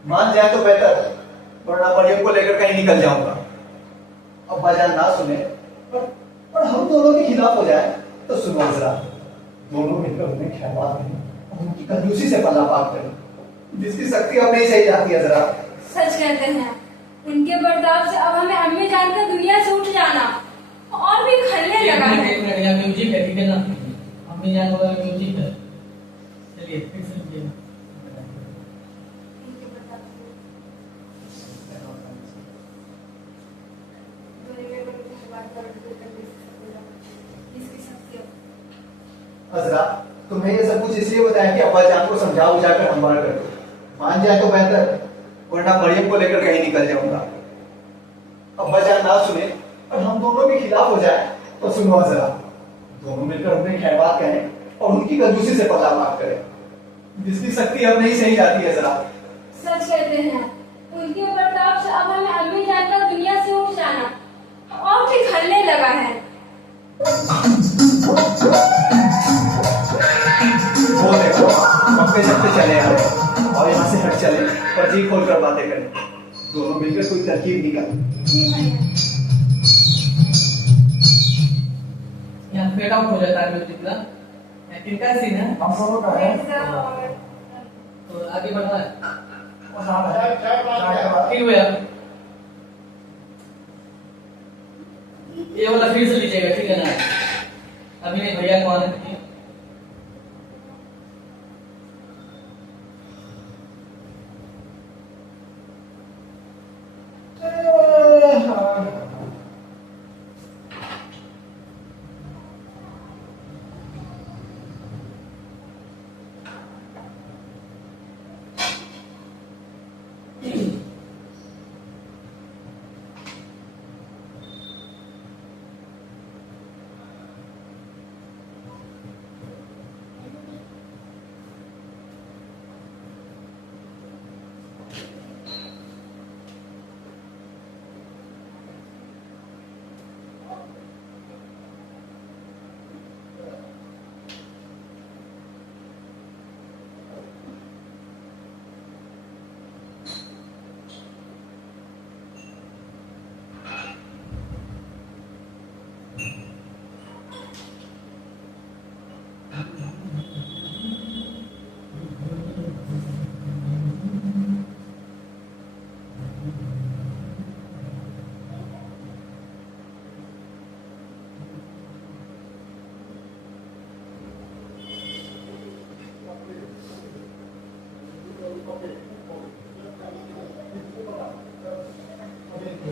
मान जाए तो बेहतर, वरना मरियम को लेकर कहीं निकल जाऊंगा। अब्बा जान ना सुने पर हम दोनों के खिलाफ हो जाए तो सुनो अजरा, दोनों मिलकर उन्हें खैरबात करें और उनकी कंजूसी से पल्ला पार करें, जिसकी शक्ति अब नहीं सही जाती है। जरा सच कहते हैं, उनके बर्ताव से अब हमें अम्मी जानकर दुनिया से उठ जाना और भी खलने लगा है। एक मिनट, यहाँ म्यूजिक है, ठीक है ना? अम्मी जान वाला म्यूजिक है। चलिए फिर से लीजिए। अजरा, तुम्हें ये सब कुछ इसलिए बताया कि अब्बा जान को समझा बुझाकर हम पार कर दो। मान जाए तो बेहतर, वरना मरियम को लेकर कहीं निकल जाऊंगा। अब्बा जान ना सुने और हम दोनों के खिलाफ हो जाए तो सुनो अजरा, दोनों मिलकर उन्हें खैरबात कहें और उनकी कंजूसी से पल्ला मार करें, जिसकी शक्ति अब नहीं सही जाती है। जरा सच कहते हैं, उनके बर्ताव से अब हमें अम्मी जानकर दुनिया से उठ जाना और भी खलने लगा है। वो देखो, पक्के चलते चले आ रहे हैं और यहाँ से हट चले और जी खोल कर बातें करें। दोनों मिलकर कोई तरकीब निकाल। जी भैया। यहाँ फेड आउट हो जाता है म्यूजिक ना। किनका सीन है? हम दोनों का है। तो आगे बढ़ना है। हाँ है। ठीक हुआ। ये वाला फिर से लीजिएगा, ठीक है ना? अभी नहीं, भैया को आने दीजिए।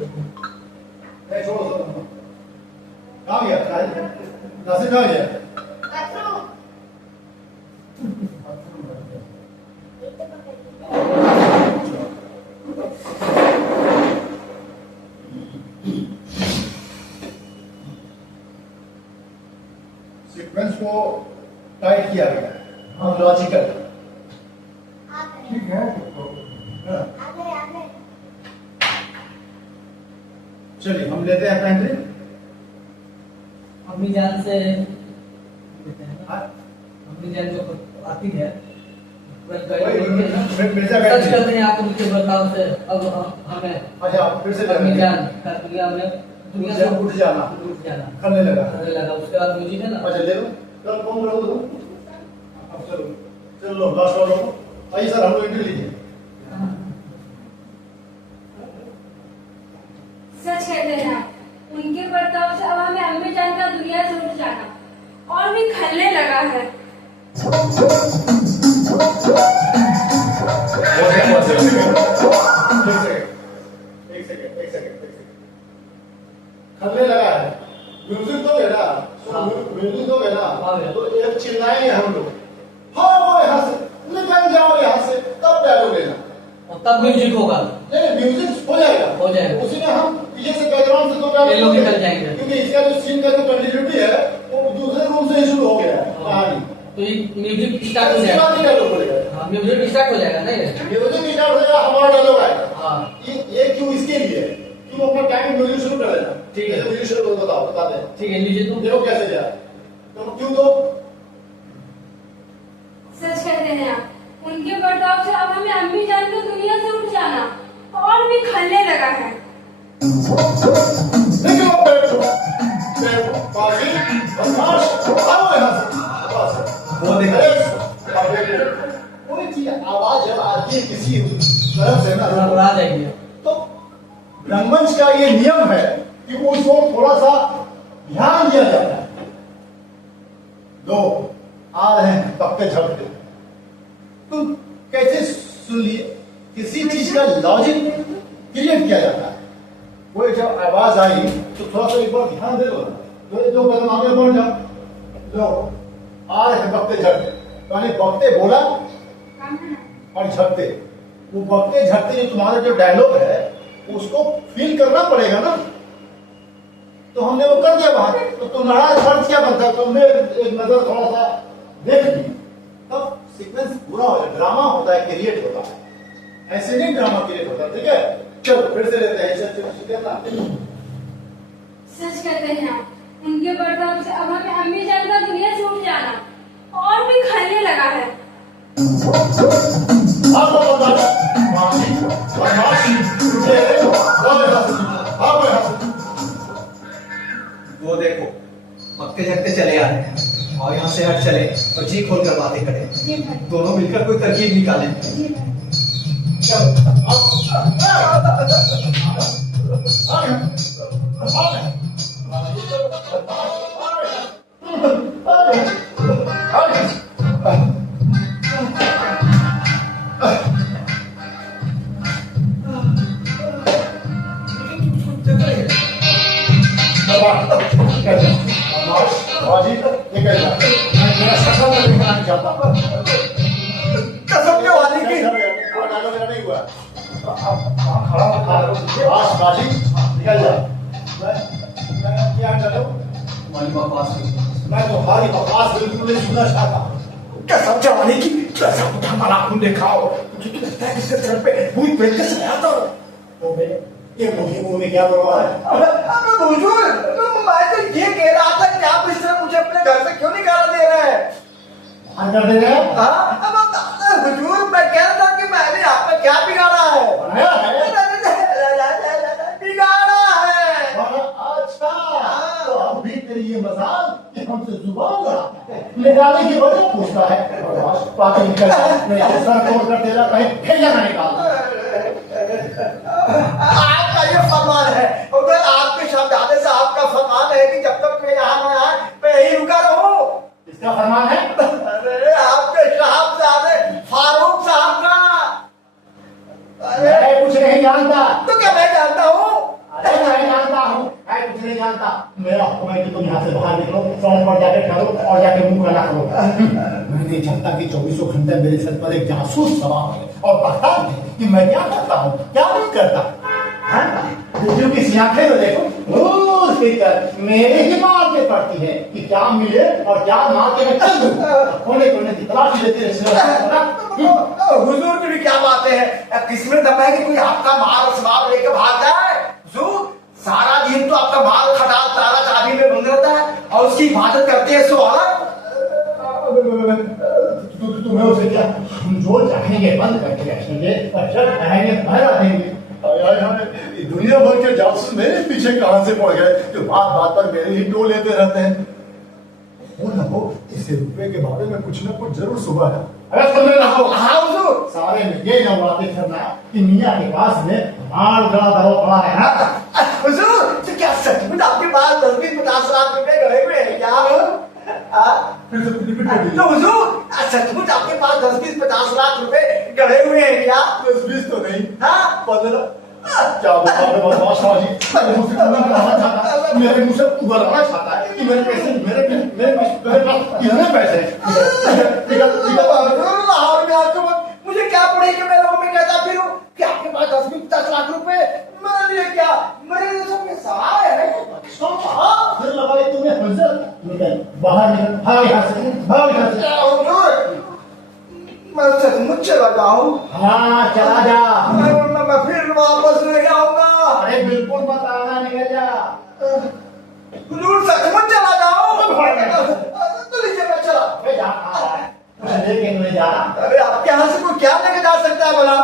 नहीं छोड़ो कहाँ गया नासिर कहाँ गया बाथरूम सीक्वेंस को टाइट किया गया हाँ लॉजिकल आ गए ठीक है हाँ, आ गए आ गए चलिए हम लेते हैं पेंट्री अम्मी जान से देते हैं ना। अम्मी जान जो आती है मिर्जा सच करते हैं आप उनके बर्ताव से। अब हमें अच्छा फिर से अम्मी लगा जान का दुनिया में दुनिया से उठ जाना उठ जाना करने लगा करने लगा। उसके बाद म्यूजिक है ना। अच्छा ले लो चलो कौन रहो दो अब चलो चलो लास्ट वाला आइए सर हम लोग इंटरव्यू लीजिए सच कहते हैं आप उनके बर्ताव से अब हमें अम्मी जान का दुनिया से उठ जाना और भी खलने लगा है। एक सेकंड खलने लगा है म्यूजिक तो है ना म्यूजिक तो है ना तो एक चिल्लाएंगे हम लोग हाँ वो यहाँ से निकल जाओ यहाँ से तब डायलॉग लेना और तब म्यूजिक होगा। नहीं म्यूजिक हो जाएगा उसी में हम पीछे से बैकग्राउंड से दो ये लोग निकल जाएंगे क्योंकि इसका जो सीन का जो कंटिन्यूटी है वो दूसरे रूम से शुरू हो गया है कहानी तो ये म्यूजिक स्टार्ट हो उसके जाएगा। बाद ही डायलॉग बोलेगा हाँ म्यूजिक स्टार्ट हो जाएगा ना ये। म्यूजिक स्टार्ट हो जाएगा हमारा डायलॉग आएगा हाँ ये क्यों इसके लिए है क्यों अपना टाइम म्यूजिक शुरू कर देना ठीक है। म्यूजिक शुरू कर बताओ बता दे ठीक है लीजिए तुम। देखो कैसे जाए तो क्यों दो सच कहते हैं आप उनके बर्ताव से अब हमें अम्मी जान का दुनिया से उठ जाना और भी खलने लगा है। देखो बैठो पाजी बदमाश आओ यहाँ से बस वो देखो कोई चीज आवाज जब आती है किसी तरफ से ना घबरा जाएंगे। तो रंगमंच का ये नियम है कि उसको थोड़ा सा ध्यान दिया जाता है। दो आ रहे हैं पक्के झपके तुम कैसे सुन लिए किसी चीज का लॉजिक क्रिएट किया जाता है। कोई जब आवाज आई तो थोड़ा सा एक बार ध्यान दे दो तो दो कदम आगे बढ़ जाओ लो आ रहे हैं बक्ते झटके यानी बक्ते बोला और झटके वो बक्ते झटके जो तुम्हारा जो डायलॉग है उसको फील करना पड़ेगा ना तो हमने वो कर दिया बाहर तो तुम्हारा फर्ज क्या बनता है तुमने एक नजर थोड़ा सा देख ली तब सीक्वेंस पूरा हो जाए ड्रामा होता है क्रिएट होता है ऐसे नहीं ड्रामा क्रिएट होता ठीक है चलो फिर से लेते हैं सच कहते हैं आप उनके बर्ताव से अब हमें अम्मी जान का दुनिया से उठ जाना और भी खलने लगा है। वो देखो पक्के झटके चले आ रहे हैं और यहाँ से हट चले और जी खोल कर बातें करें जी भाई दोनों मिलकर कोई तरकीब निकालें। जी भाई कसम क्यों वाली की नहीं हुआ खड़ा बाजी निकल जा मैं क्या करूं तुम्हारी बकवास हुई। मैं तुम्हारी बकवास बिल्कुल नहीं सुनना चाहता कसम जवानी की कैसा उठा हमारा खून दिखाओ मुझे तो लगता है कि इसके सर पे भूत प्रेत का सया तो वो मेरे ये मुंह में क्या बकवास है अबे हुजूर मैं तो ये कह रहा था कि आप इस तरह मुझे अपने घर से क्यों निकाल दे रहे हैं। हाँ कर दे रहे हैं हाँ अब हुजूर मैं कह रहा था कि मैंने आप में क्या बिगाड़ा है। बनाया है बिगाड़ा है। अच्छा तो अब भी तेरी ये मजाल कि हमसे जुबान लड़ा निकालने की वजह पूछता है पागल निकल मैं सर तोड़ कर तेरा कहीं भेजा ना निकाल आपका ये फरमान है उधर आपके शब्दाने से आपका फरमान है कि जब तक मैं यहाँ न आए मैं यही रुका रहूं। इसका फरमान है अरे आपके साहबजादे फारूक साहब का। अरे मैं कुछ नहीं जानता तो क्या मैं जानता हूँ। मैं कुछ नहीं जानता। मेरा हुक्म है कि तुम यहाँ से बाहर निकलो, सड़क पर जाके ठहरो और जाके मुंह काला करो। मैं नहीं चाहता कि 24 घंटे मेरे सर पर एक जासूस सवार है और पता है कि मैं क्या करता हूँ, क्या नहीं करता। बिजली की आंखें में देखो, रोज फिक्र मेरे ही माँ के पड़ती है कि क्या मिले और क्या माँ के मैं चल दूं। कोने कोने की तलाश लेते रहते। हुजूर की भी क्या बातें हैं, किस्मत दम है कि कोई आपका माल असबाब लेकर भाग जाए। हुजूर सारा दिन तो आपका माल खटाल ताला चाबी में बंद रहता है और उसकी हिफाजत करते हैं। सो अलग तुम्हें उसे क्या, हम जो चाहेंगे बंद करके रखेंगे और जब चाहेंगे भरा देंगे। दुनिया भर के जासूस मेरे पीछे कहां से पड़ गए जो बात बात पर मेरे ही टोल लेते रहते हैं। हो ना हो, इस रुपए के बारे में कुछ ना कुछ जरूर सुबह है। अरे सुन रहो, हाँ हुजूर, सारे में ये नवराते करना कि मियाँ के पास में माल गड़ा दवा पड़ा है ना। हुजूर तो क्या सचमुच आपके पास 10-20-50 लाख रुपए गए हुए हैं क्या? फिर से रिपीट कर दीजिए। तो हुजूर सचमुच आपके पास 10-20-50 लाख रुपए गड़े हुए हैं क्या? 10-20 तो नहीं, हाँ 15। क्या बता रहे बदमाश बाजी, मेरे मुंह से खाना बनाना चाहता है, मेरे मुंह से उगलना चाहता है कि मेरे पैसे मेरे पास कितने पैसे लाहौर में आकर मुझे क्या पड़े कि मैं लोगों में कहता फिरूं कि आपके पास 10-20-50 लाख रुपए, मेरे लिए क्या, मेरे लिए सब सवाल है। फिर लगाई तुम्हें हजरत, निकल बाहर निकल, भाग यहाँ से, भाग यहाँ से। हुजूर मैं सचमुच चला जाऊं? हाँ चला जा। मैं फिर वापस नहीं आऊंगा। अरे बिल्कुल मत आना, निकल जा। हुजूर सचमुच चला जाऊं? तो लीजिए मैं चला। अबे जा, कहाँ जा रहा है? मुझे लेके नहीं जाना। अरे आपके यहाँ से कोई क्या लेके जा सकता है भला?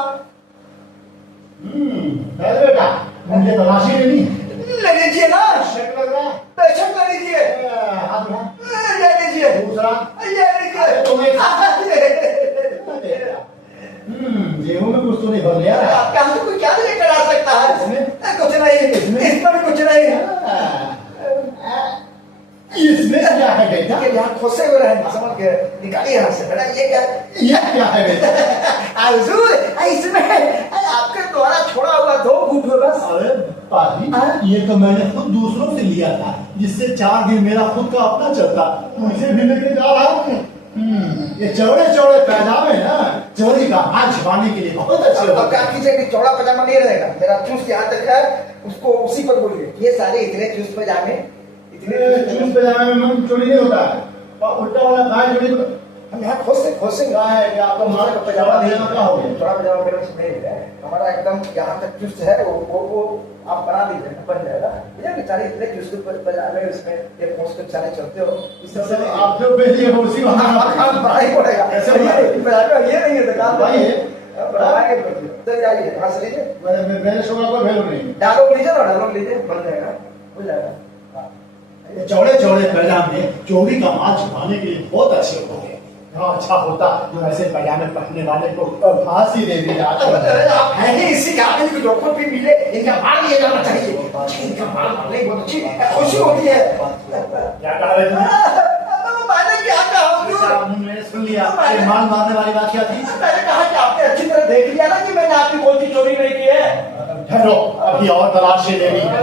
चल बेटा, मुझे तलाशी लेनी। ले लीजिए ना, शक लग रहा है। बेशक ले लीजिए। हाथ में ले लीजिए दूसरा। ये लीजिए। तुम्हें जेबों में कुछ तो नहीं भर लिया। आपके यहाँ से कोई क्या लेकर आ सकता है? इसमें? कुछ नहीं, इसमें भी कुछ नहीं। इसमें क्या है बेटा? कि यहाँ खोसे हुए रहे समझ के निकालिए यहाँ से। बेटा ये क्या है बेटा? हुजूर इसमें आपके द्वारा छोड़ा हुआ 2 घूंट होगा। अरे पाजी, ये तो मैंने खुद दूसरों से लिया था, जिससे 4 दिन मेरा खुद का अपना चलता। तुझे भी लेके जा रहा हूँ। ये चौड़े चौड़े पैजामे ना चोरी का हाथ छुपाने के लिए बहुत अच्छे अब होते क्या हैं। कीजिए कि चौड़ा पजामा नहीं रहेगा, मेरा चूस यहाँ तक है, उसको उसी पर बोलिए। ये सारे इतने चूस पजामे, इतने चूस पैजामे में मन चोरी नहीं होता है, और उल्टा वाला गाय चोरी होता है। हम यहाँ खोसे गाय है कि आपको मार का पजामा देना क्या हो गया? चौड़ा पजामा मेरे पास नहीं है, हमारा एकदम यहाँ तक चुस्त है। वो आप बना दीजिए, बन जाएगा। भैया बेचारे इतने चुस्त पजामे उसमें ये खोस कर सारे चलते हो, इस तरह से आप जो भेजिए वो उसी वहाँ बड़ा ही पड़ेगा। कैसे ये नहीं है दुकान भाई है? बढ़ाएंगे तो जाइए यहाँ से लीजिए, मेरे शोभा को वैल्यू नहीं। डायलॉग लीजिए ना, डायलॉग लीजिए, बन जाएगा, हो जाएगा। ये चौड़े चौड़े पैजामे चोरी का माल छुपाने के लिए बहुत अच्छे होते हैं। अच्छा होता तो ऐसे पैजामे पहनने वाले को फांसी दे दी जाती। आप हैं ही इसी काबिल को जो भी मिले इनका माल लिए जाना चाहिए। इनका माल मारने बहुत अच्छी खुशी होती है। क्या कह रहे थे? मैंने क्या कहा? मैंने सुन लिया। ये माल मारने वाली बात क्या थी? मैंने कहा कि आपने अच्छी तरह देख लिया ना कि मैंने आपकी कोई चीज चोरी नहीं की है। ठहरो, अभी और तलाशी लेनी है।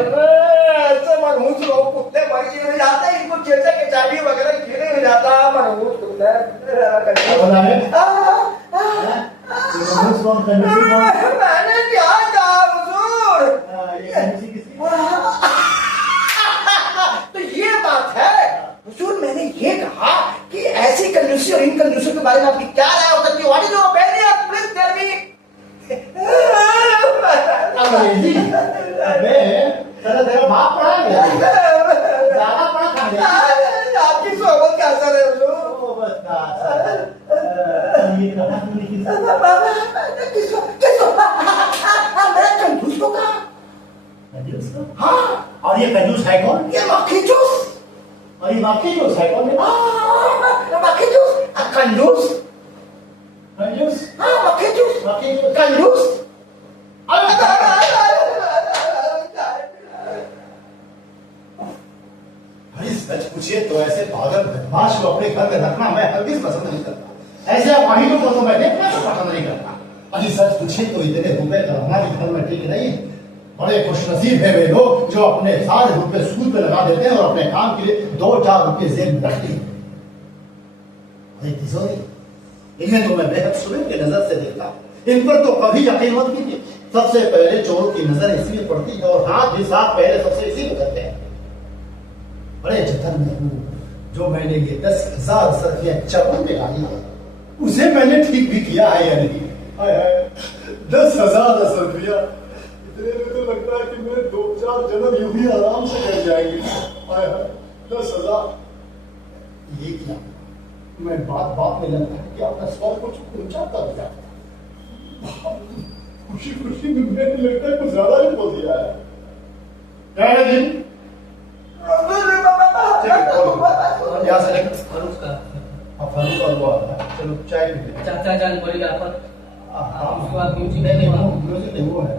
ऐसे मनहूस लोग कुत्ते मरी हो जाते हैं, इनको चेचे के चाबी वगैरह गिरे हो जाता है। मनहूस कुत्ते मैंने क्या कहा हुजूर? तो ये बात है हुजूर, मैंने ये कहा कि ऐसी कंजूसी और इन कंजूसियों के बारे में आपकी क्या राय हो सकती है? What is your opinion? Please tell me. अंग्रेजी? अबे तेरा बाप पढ़ा गया, ज्यादा पढ़ा था क्या? आपकी सोबत का असर है हुजूर। सोबत का असर। ये कहा तूने किससे? मेरा कंजूस को कहा। कंजूस को? हाँ, और ये कंजूस है कौन? ये मक्खी जूस। और ये मक्खी जूस है कौन? मक्खी जूस, कंजूस। कंजूस? हाँ, मक्खी जूस, मक्खी जूस कंजूस। भाई सच पूछिए तो ऐसे पागल बदमाश को अपने घर में रखना मैं हरगिज पसंद नहीं करता। ऐसे अपाहिजों को तो मैं देखना पसंद नहीं करता। अभी सच पूछिए तो इतने रुपए तो हमारे घर में ठीक नहीं। बड़े खुशनसीब है वे लोग जो अपने सारे रुपए सूद पे लगा देते हैं और अपने काम के लिए 2-4 रुपए जेब में रखते हैं। अरे तिजोरी, इन्हें तो मैं बेहद शुरू की नजर से देखता हूं, इन पर तो कभी यकीन मत कीजिए। सबसे पहले चोर की नजर इसी में पड़ती है और हाथ भी साथ पहले सबसे इसी में करते हैं। बड़े जतन में हूं जो मैंने ये 10,000 सरफिया चपन पे डाली है, उसे मैंने ठीक भी किया है या नहीं? 10,000 सरफिया, इतने में तो लगता है कि मेरे 2-4 जन्म यूं ही आराम से कट जाएंगे। 10,000 ये किया मैं बात बात में लगता है कि अपना स्वर कुछ ऊंचा कर दिया। खुशी खुशी में मैंने लगता है कुछ ज्यादा ही बोल दिया है। क्या है जी? यहाँ से फरूक का फरूक और वो चलो चाय पीते। चाचा जान बोलेगा पर उसके बाद म्यूजिक नहीं वो म्यूजिक नहीं, वो है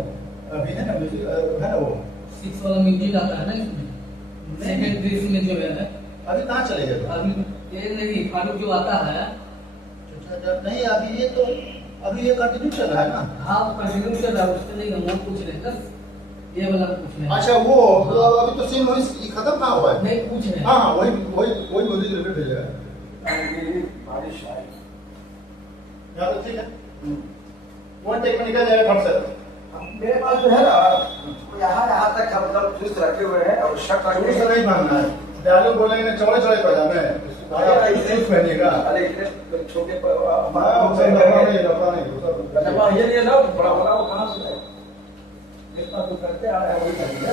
अभी है ना म्यूजिक है ना वो 6 वाला म्यूजिक आता है ना इसमें सेकंड दृश्य में जो है अभी कहाँ चले गए? अभी ये नहीं फारूक जो आता है नहीं अभी ये तो अभी ये कंटिन्यू चल रहा है ना। हाँ वो कंटिन्यू चल रहा है, उससे नहीं हम पूछ रहे हैं बस ये वाला पूछ रहे हैं। अच्छा वो अभी तो सीन वही खत्म ना हुआ है। नहीं पूछ रहे हैं। हाँ हाँ वही म्यूजिक रिपीट भेजेगा। बारिश आई यहाँ तो ठीक है, वो टेक में निकल जाएगा फट से। मेरे पास जो है ना यहाँ तक हम लोग चुस्त रखे हुए हैं और शर्ट रखे से नहीं मानना है, डायलॉग बोलेंगे चौड़े चौड़े पजामे पहनिएगा। अरे इतने छोटे ये नहीं ना बड़ा बड़ा वो कहाँ से इतना तो करते आ रहे हैं वही करेंगे।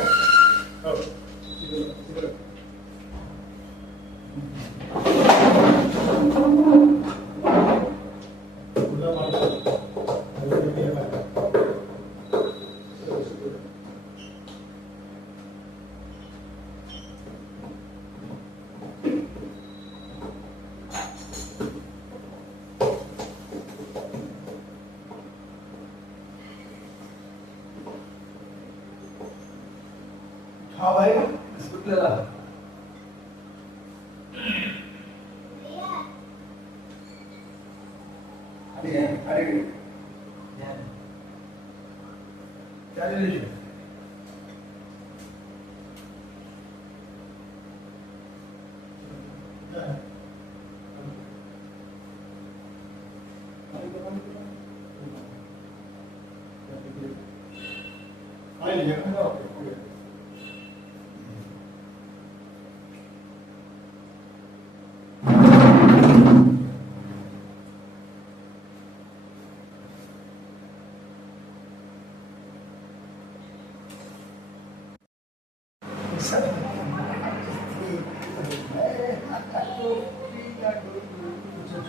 हाँ भाई बिस्कुट ले ला। अरे क्या ले लीजिए?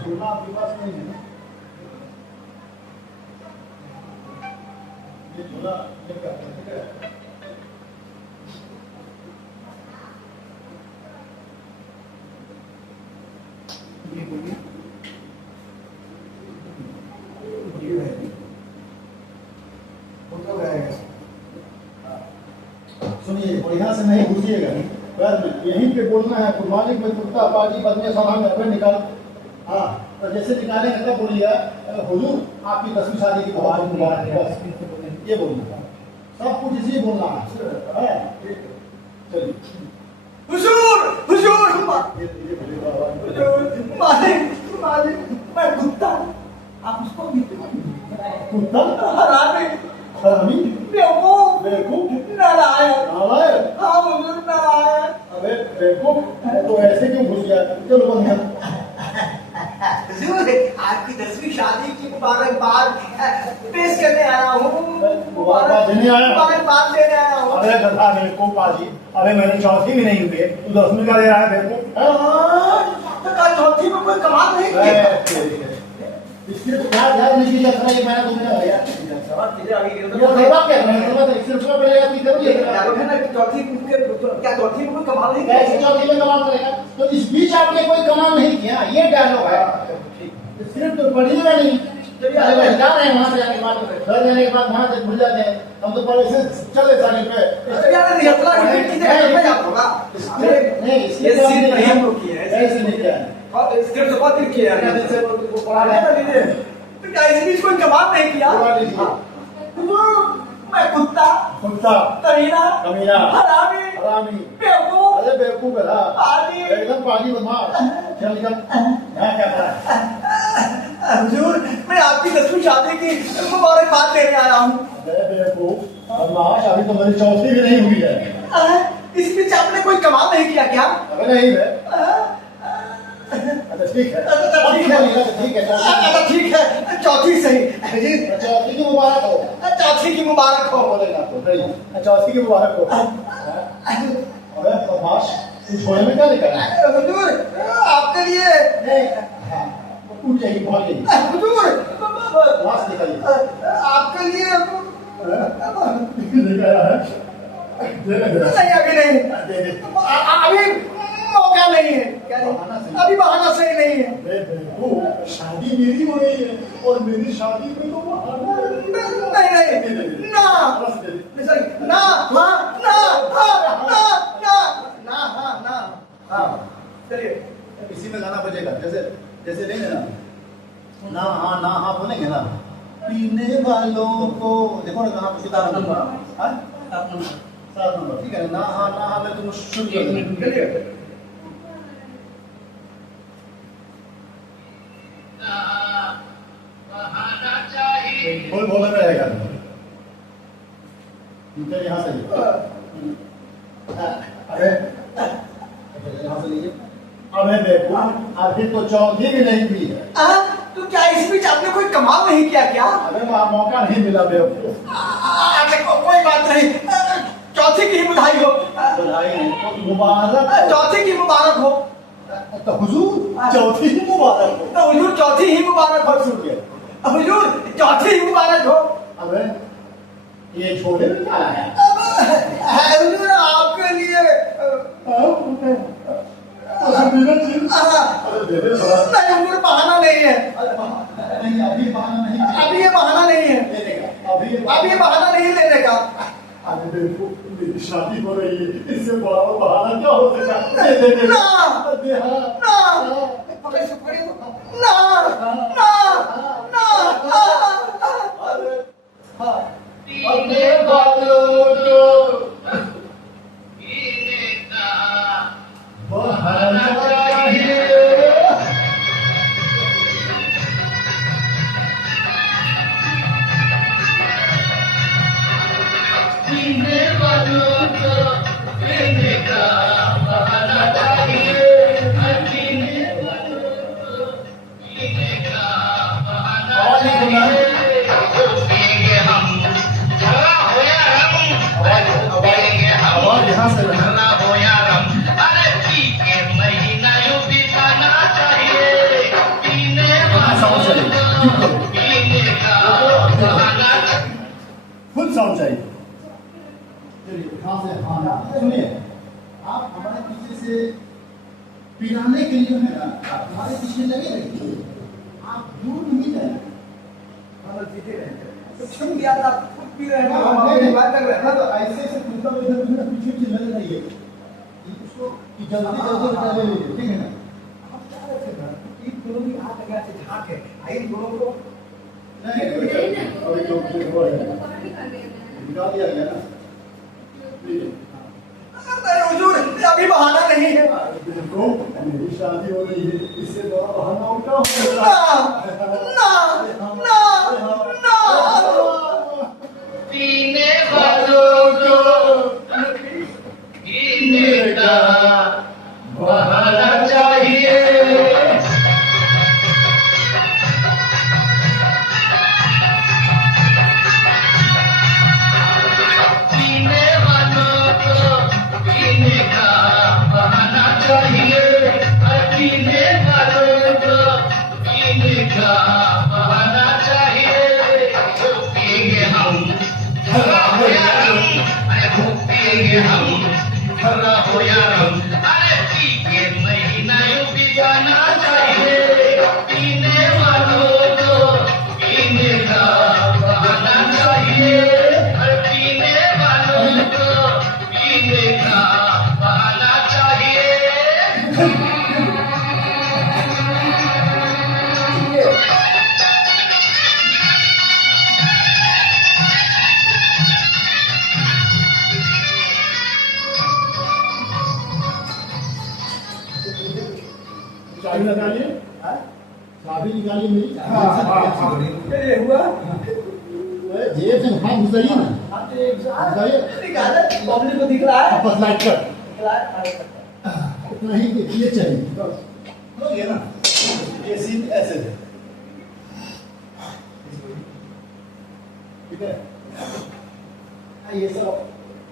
झूला आपके पास नहीं है ना? ये झूला ठीक है। सुनिए बढ़िया से नहीं घुसिएगा, यहीं पे बोलना है। गुड मॉर्निंग में कुर्ता पाजी बदने सामान घर में निकाल। हाँ तो जैसे निकालेंगे तब बोलिए हुजूर आपकी 10वीं शादी की बहुत मुबारक है, बस ये बोलना सब कुछ इसी बोलना है। चलिए हुजूर हुजूर मालिक मालिक मैं कुत्ता आप उसको भी कुत्ता हरामी हरामी बेवकूफ बेवकूफ नालायक नालायक। हाँ हुजूर नालायक। अबे बेवकूफ तो ऐसे क्यों घुस गया? चलो बंद कर। हुजूर आपकी 10वीं शादी की मुबारकबाद पेश करने आया हूँ। मुबारकबाद देने आया? मुबारकबाद देने आया हूँ। अबे गधा बेवकूफ पाजी, अबे मैंने चौथी भी नहीं हुई, तू 10वीं का दे रहा है बेवकूफ। तो कल चौथी में कोई कमाल नहीं किया। इसके क्या ध्यान नहीं दिया था ये मैंने तुमने भैया सवाल चीजें आगे गिर ये सेवा क्या है? मतलब 100 रुपया मिलेगा कि करोगे चौथी क्या चौथी में कोई कमाल नहीं कैसे किया। चौथी में कमाल करेगा? तो इस बीच आपने कोई कमाल नहीं किया, ये डायलॉग है। सिर्फ तो पढ़िएगा नहीं, अरे भाई जा रहे हैं वहां से जाने के बाद घर जाने के बाद वहां से भूल जाते हैं हम तो पहले से चले जाने पे नहीं ये सीन नहीं हम लोग किए हैं। ऐसे नहीं किया है। स्क्रिप्ट बहुत लिख किया है। पढ़ा रहे हैं। तो क्या इस बीच कोई कमाल नहीं किया। पढ़ा लीजिए। मैं कुत्ता, कुत्ता, कमीना, कमीना, हरामी, हरामी, बेवकूफ, अरे बेवकूफ है ना, पानी, एकदम पानी बदमाश। चल निकल, यहाँ क्या कर रहा है? हुजूर मैं आपकी 10वीं शादी की मुबारकबाद देने आया हूँ। अरे बेवकूफ, बदमाश, अभी तो मेरी चौथी भी नहीं हुई है। इस बीच आपने कोई कमाल नहीं किया क्या? अबे नहीं है। अच्छा ठीक है, ठीक है, अच्छा ठीक है, चौथी सही। जी चौथी की मुबारक हो। चौथी की मुबारक हो। बोलेगा तो सही, चौथी की मुबारक हो। अबे बदमाश, तू छोड़े में क्या निकला है? हुजूर आपके लिए टूट जाएगी, बहुत जाएगी। हुजूर बदमाश निकलिए। आपके लिए निकला है। दे दे। नहीं अभी नहीं, दे दे। अभी मौका नहीं है। क्या नहीं? अभी बहाना सही नहीं है। बेवकूफ, शादी मेरी हो रही है और मेरी शादी में तो बहाना नहीं ना ना हाँ ना हाँ ना ना ना हाँ ना हाँ चलिए इसी में गाना बजेगा, जैसे जैसे लेंगे ना, ना हाँ बोलेंगे ना, पीने वालों को देखो ना कहाँ कितना नंबर, 7 नंबर, ठीक है ना हाँ मैं तुम शुरू कर दो। फुल बोलने में रहेगा, यहाँ से अरे यहाँ से लीजिए। अबे बेवकूफ, अभी तो चौथी भी नहीं हुई है। तो क्या इस बीच आपने कोई कमाल नहीं किया क्या? अबे मौका नहीं मिला बेवकूफ। कोई बात नहीं, चौथी की बधाई हो। बधाई नहीं तो मुबारक। चौथी की मुबारक हो। तो हुजूर चौथी ही मुबारक हो। तो हुजूर चौथी ही मुबारक हो। छूट गया। हुजूर चौथी ही मुबारक हो। अबे ये छोले में क्या है? हुजूर आपके लिए अरे दे दे थोड़ा। नहीं हुजूर बहाना नहीं है। नहीं अभी बहाना नहीं, अभी ये बहाना नहीं है। लेने का अभी ये बहाना नहीं लेने का। अरे बेवकूफ, मेरी शादी हो रही है, इससे बड़ा बहाना क्या हो सकता है? दे ना ना पकड़ से पकड़िए ना ना ना अपने बालों को बहाना चाहिए। पीने वालों को पीने का बहाना चाहिए, पीने वालों को पीने का बहाना चाहिए। तो पिएंगे हम झगड़ा हो या रम, पिएंगे हम झगड़ा हो या रम, अरे पी के महीना यूं बिताना चाहिए, पीने वालों को पीने का बहाना चाहिए। फुल साउंड चाहिए। कहाँ से खाना सुनिए, आप हमारे पीछे से पिलाने के लिए है ना, आप हमारे पीछे लगे रहिए, आप दूर नहीं जाए। छुप गया था, खुद पी रहे हैं, तो ऐसे ऐसे कुत्ता पीछे पीछे लगे रहिए, उसको जल्दी उठा ले लीजिए, ठीक है ना? इन दोनों की हाथ लगा से झाँक है, इन दोनों को अभी तो निकाल दिया गया ना। अरे हुजूर अभी बहाना नहीं है। देखो मेरी शादी हो रही है, इससे बड़ा बहाना और क्या हो ना ना ना ना पीने वालों को पीने का बहाना चाहिए। पीने वालों को पीने का बहाना चाहिए, पीने वालों को पीने का बहाना चाहिए। चाबी निकालिए, चाबी निकालिए मेरी। ये हुआ जेब से हाथ घुसाइए ना, घुसाइए। पब्लिक को दिख रहा है, आपस लाइट कर, दिख रहा है। उतना ही ये चाहिए बस। तो ये ना, ये सीन ऐसे है, ठीक है। ये सब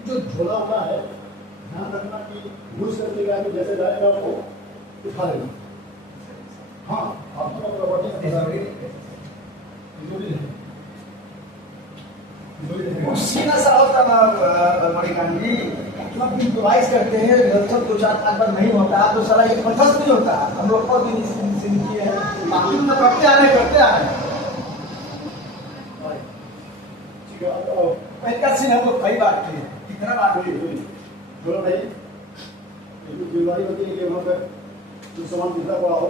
जो झोला होता है, ध्यान रखना कि घुस करके गया तो जैसे जाएगा वो उठा लेना। हाँ, आपको प्रॉपर्टी सीधा सा होता ना मणिकांत जी, जब इम्प्रोवाइज करते हैं रिहर्सल 2-4 बार नहीं होता तो सारा ये पथस नहीं होता। हम लोग को भी सीन किए हैं, बाकी तो करते आ रहे ठीक है। अब पहले सीन हम लोग कई बार किए, कितना बार बोलो भाई, जिम्मेदारी होती है कि वहाँ पे जो सामान बिखरा पड़ा हो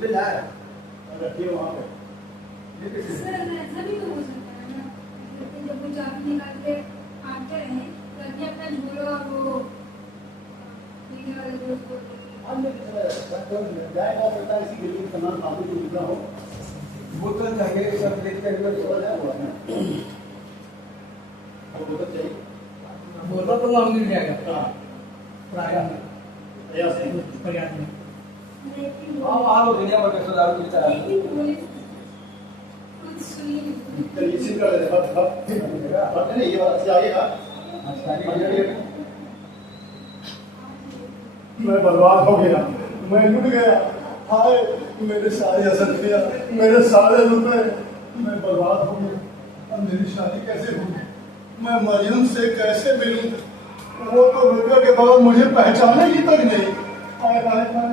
ले जाए रखिए वहाँ पे। सर ऐसा भी तो हो सकता है ना, लेकिन जब वो चाबी निकाल के आते हैं तभी अपना झोला वो जाएगा पता इसी के लिए सामान काफी तो बिखरा हो, बोतल चाहिए सब देखते हुए वो बोतल चाहिए। बोलता तो वहाँ मिल जाएगा। हाँ, प्रयास है। लेकिन हाँ दुनिया भर के दारू पीता है। लेकिन पुलिस कुछ सुनी नहीं। चलिए इसी कर लेते हैं, बात नहीं ये बात से आगेगा। मैं बर्बाद हो गया, मैं लुट गया, हाय मेरे सारे असलिया, मेरे सारे रुपए, मैं बर्बाद हो गया। अब मेरी शादी कैसे होगी, मैं मरियम से कैसे मिलूं, वो तो रुपये के बगैर मुझे पहचानेगी तक नहीं। हाय हाय हाय,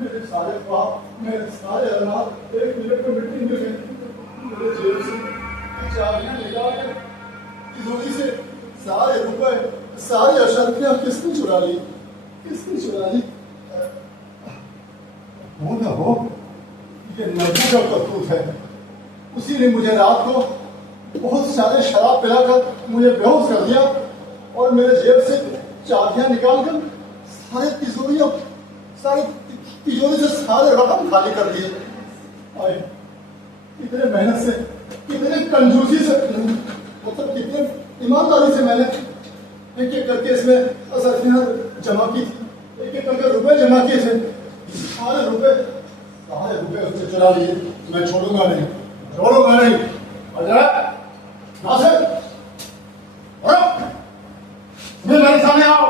मेरे सारे ख्वाब, मेरे सारे अनाज एक मिनट में मिट्टी मिल गए। मेरे जेब से चाबियां निकाल के तिजोरी से सारे रुपए, सारी अशर्फियां किसने चुरा ली, किसने चुरा ली? हो ना हो, ये नरबू का करतूत है। उसी ने मुझे रात को बहुत सारे शराब पिलाकर मुझे बेहोश कर दिया और मेरे जेब से चाबियां निकालकर सारे तिजोरियों, सारे तिजोरी से सारे रकम खाली कर दिए। और कितने मेहनत से, कितने कंजूसी से, मतलब कितने ईमानदारी से मैंने एक एक करके इसमें असरफियां जमा की थी, एक एक करके रुपए जमा किए थे। सारे रुपए उससे चुरा लिए। मैं छोड़ूंगा नहीं, छोड़ूंगा नहीं। नासिर, मेरे सामने आओ,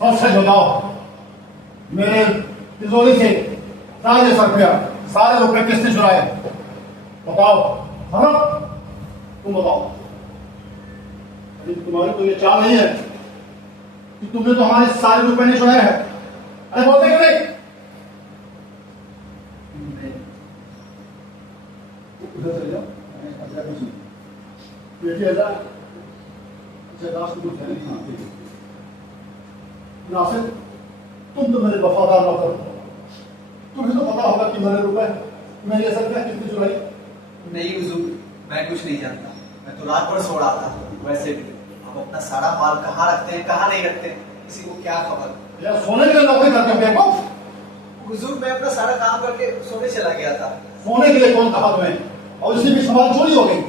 सच बताओ, मेरे तिजोरी से सारे रुपया, सारे रुपए किसने चुराए? बताओ, हाँ तुम बताओ। तुम्हारी तो ये चाल नहीं है कि तुमने तो हमारे सारे रुपए नहीं चुराए हैं। अरे बोलते क्यों नहीं? उधर चले जाओ, अच्छा कुछ नहीं। देखिए कुछ है नहीं। नासिर, तुम तो मेरे वफादार नौकर हो, तुम्हें तो पता होगा कि मेरे रुपए, मेरी असल क्या कितनी चुराई? नहीं हुजूर, मैं कुछ नहीं जानता। मैं तो रात भर सो रहा था। वैसे भी आप अपना सारा माल कहाँ रखते हैं, कहाँ नहीं रखते, किसी को क्या खबर? यार सोने के लिए नौकरी करते हो बेवकूफ। हुजूर मैं अपना सारा काम करके सोने चला गया था। सोने के लिए कौन कहा तुम्हें? और इसी भी सवाल चोरी हो गई।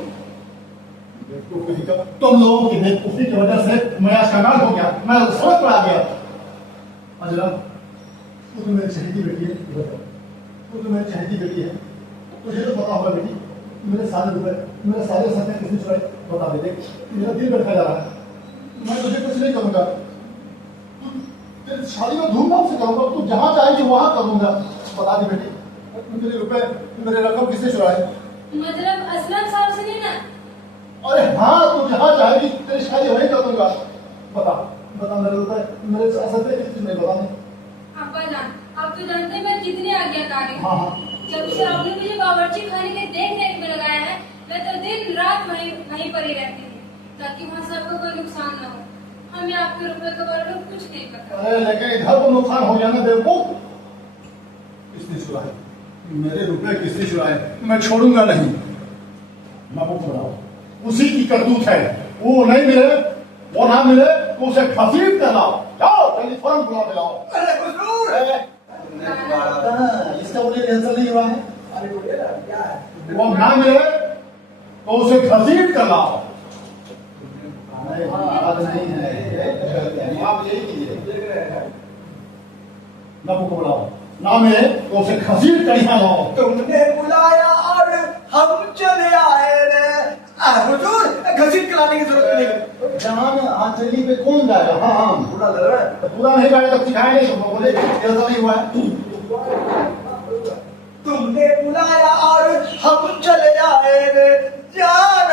तुम लोगों की बेवकूफी की वजह से मैं आज कंगाल हो गया, मैं सड़क पर आ गया। अजला, तू तो मेरी चहेती बेटी है, तू तो मेरी चहेती बेटी है, तुझे तो पता होगा बेटी, मेरे सारे रुपए, मेरे सारे सपने किसने चुराए? बता दे, देख मेरा दिल बैठा जा रहा है। मैं तुझे कुछ नहीं करूंगा, तेरी शादी में धूमधाम से करूंगा, तू जहां चाहेगी वहां करूंगा। बता दे बेटी, मेरे रुपए, मेरे रकम किसने चुराए? मतलब असलम साहब से नहीं ना? अरे हाँ, तू जहां चाहेगी तेरी शादी वहीं करूंगा। बता बता, मेरे रुपए, मेरे सपने किसने? बता दे। अब्बा जान, आप तो जानते हैं मैं कितने आज्ञाकारी हूँ। हाँ हाँ, जब से आपने मुझे बावर्ची खाने के देख रेख में लगाया है, मैं तो दिन रात वहीं पर ही रहती हूँ, ताकि वहाँ सबको कोई नुकसान न हो। हमें आपके रुपए के बारे में कुछ नहीं पता। अरे लेकिन इधर तो नुकसान हो जाना बेवकूफ। किसने चुराए? मेरे रुपए किसने चुराए? मैं छोड़ूंगा नहीं। महबूब बनाओ, उसी की करतूत है। वो नहीं मिले, वो ना मिले तो उसे घसीट कर लाओ। जाओ। जल्दी फौरन बुला के लाओ। अरे हुजूर इसका मुझे टेंशन नहीं हुआ है। अरे बोलिए ना क्या है? वो ना मिले तो उसे घसीट कर लाओ। नहीं, बात नहीं है। आप यही कीजिए। देख रहे हैं नबू को बुलाओ। ना मिले तो उसे घसीट कर यहाँ लाओ। तुमने बुलाया और हम चले आए रे। हुजूर घसीट कराने की जरूरत नहीं। जहां आंचली पे कौन जाएगा? हाँ हाँ पूरा लग रहा है। तो पूरा नहीं गाड़ी तक सिखाएंगे तुमको। बोले ऐसा नहीं हुआ है। तुमने बुलाया और हम चले आए रे। जान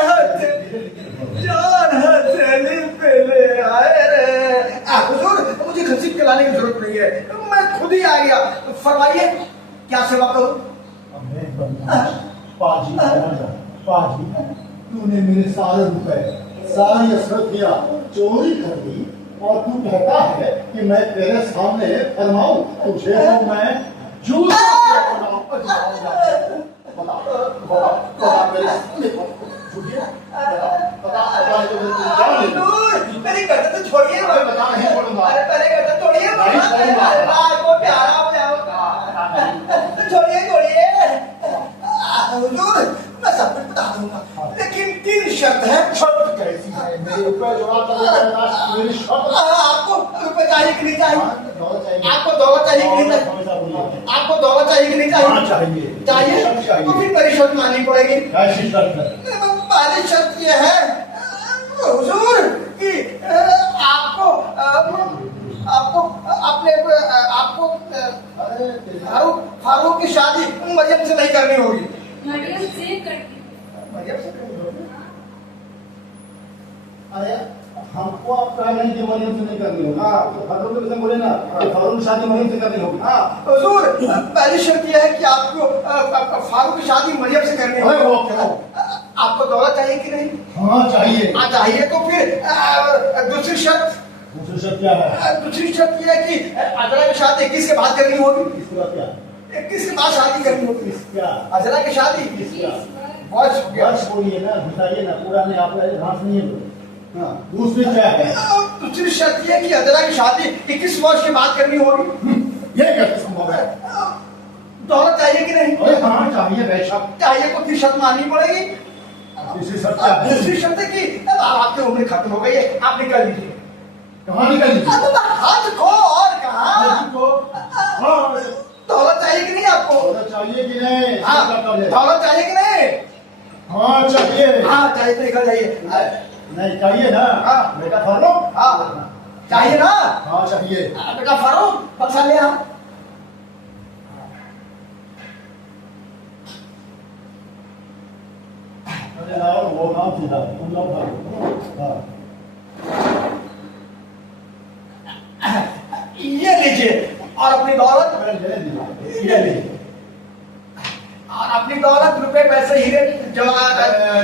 हथेली पे ले आए रे। हुजूर मुझे घसीट कराने की जरूरत नहीं है, मैं खुद ही आ गया। फरमाइए क्या सेवा करूं? अब मैं बनता पाजी पाजी तूने मेरे सारे रुपए सारी अशरफिया चोरी कर दी और तू कहता है कि मैं तेरे सामने फरमाऊं तुझे तो मैं जूता बता मेरे सामने बता हुजूर मेरी गर्दन तो छोड़िए। बता नहीं छोड़ूंगा। अरे पहले गर्दन तोड़िए। नहीं छोड़ूंगा। को प्यारा छोड़िए हुजूर मैं सब कुछ बता दूंगा, लेकिन 3 शर्त है। शर्त कैसी है? मेरे रुपए जुड़ा कर मेरी शर्त। आपको रुपए चाहिए कि नहीं चाहिए? दौलत चाहिए। आपको दौलत चाहिए कि नहीं चाहिए? आपको दौलत चाहिए कि नहीं चाहिए? हाँ, चाहिए। चाहिए चाहिए। तो फिर मेरी शर्त माननी पड़ेगी। कैसी शर्त है? पहली शर्त ये है हुजूर कि आपको फारूक की शादी मरियम से नहीं करनी होगी। मरियम से करती हूँ। मरियम से करनी होगी। अरे हमको आप कह रहे हैं कि मरियम से नहीं करनी होगी। हाँ तो फारूक के विषय बोले ना कि फारूक की शादी मरियम से करनी होगी। हाँ हुजूर पहली शर्त यह है कि आपको फारूक की शादी मरियम से करनी अरे होगी। वो क्यों? आपको दौलत चाहिए कि नहीं? हाँ चाहिए। चाहिए तो फिर दूसरी शर्त दूसरी शर्त क्या है? दूसरी शर्त यह है कि अजरा की शादी 21 के बाद करनी होगी। इसके बाद क्या? 21 के बाद शादी करनी होगी। क्या? अजरा की शादी इसका बहुत हो गया। बस बोलिए ना, घुसाइए ना, पूरा नहीं आप घास नहीं है। हाँ दूसरी क्या है? दूसरी शर्त यह है कि अजरा की शादी 21 वर्ष के बाद करनी होगी। ये कैसे संभव है? दौलत चाहिए कि नहीं? अरे हाँ चाहिए बेशक। चाहिए तो फिर शर्त माननी पड़ेगी। तीसरी शर्त क्या है? दूसरी शर्त है कि अब आपकी उम्र खत्म हो गई है, आप निकल लीजिए। कहाँ निकल लीजिए? हाथ को और कहा दौलत चाहिए कि नहीं आपको? दौलत चाहिए कि नहीं? हाँ दौलत चाहिए कि नहीं? हाँ चाहिए। हाँ चाहिए तो निकल जाइए। नहीं चाहिए ना? हाँ। बेटा फारूक। हाँ चाहिए ना? हाँ चाहिए। बेटा फारूक बक्सा ले आओ। अरे लाओ वो नाम सीधा तुम लोग फारूक। हाँ ये लीजिए और अपनी दौलत ले लीजिए। ये लीजिए और अपनी दौलत रुपए पैसे हीरे जमा।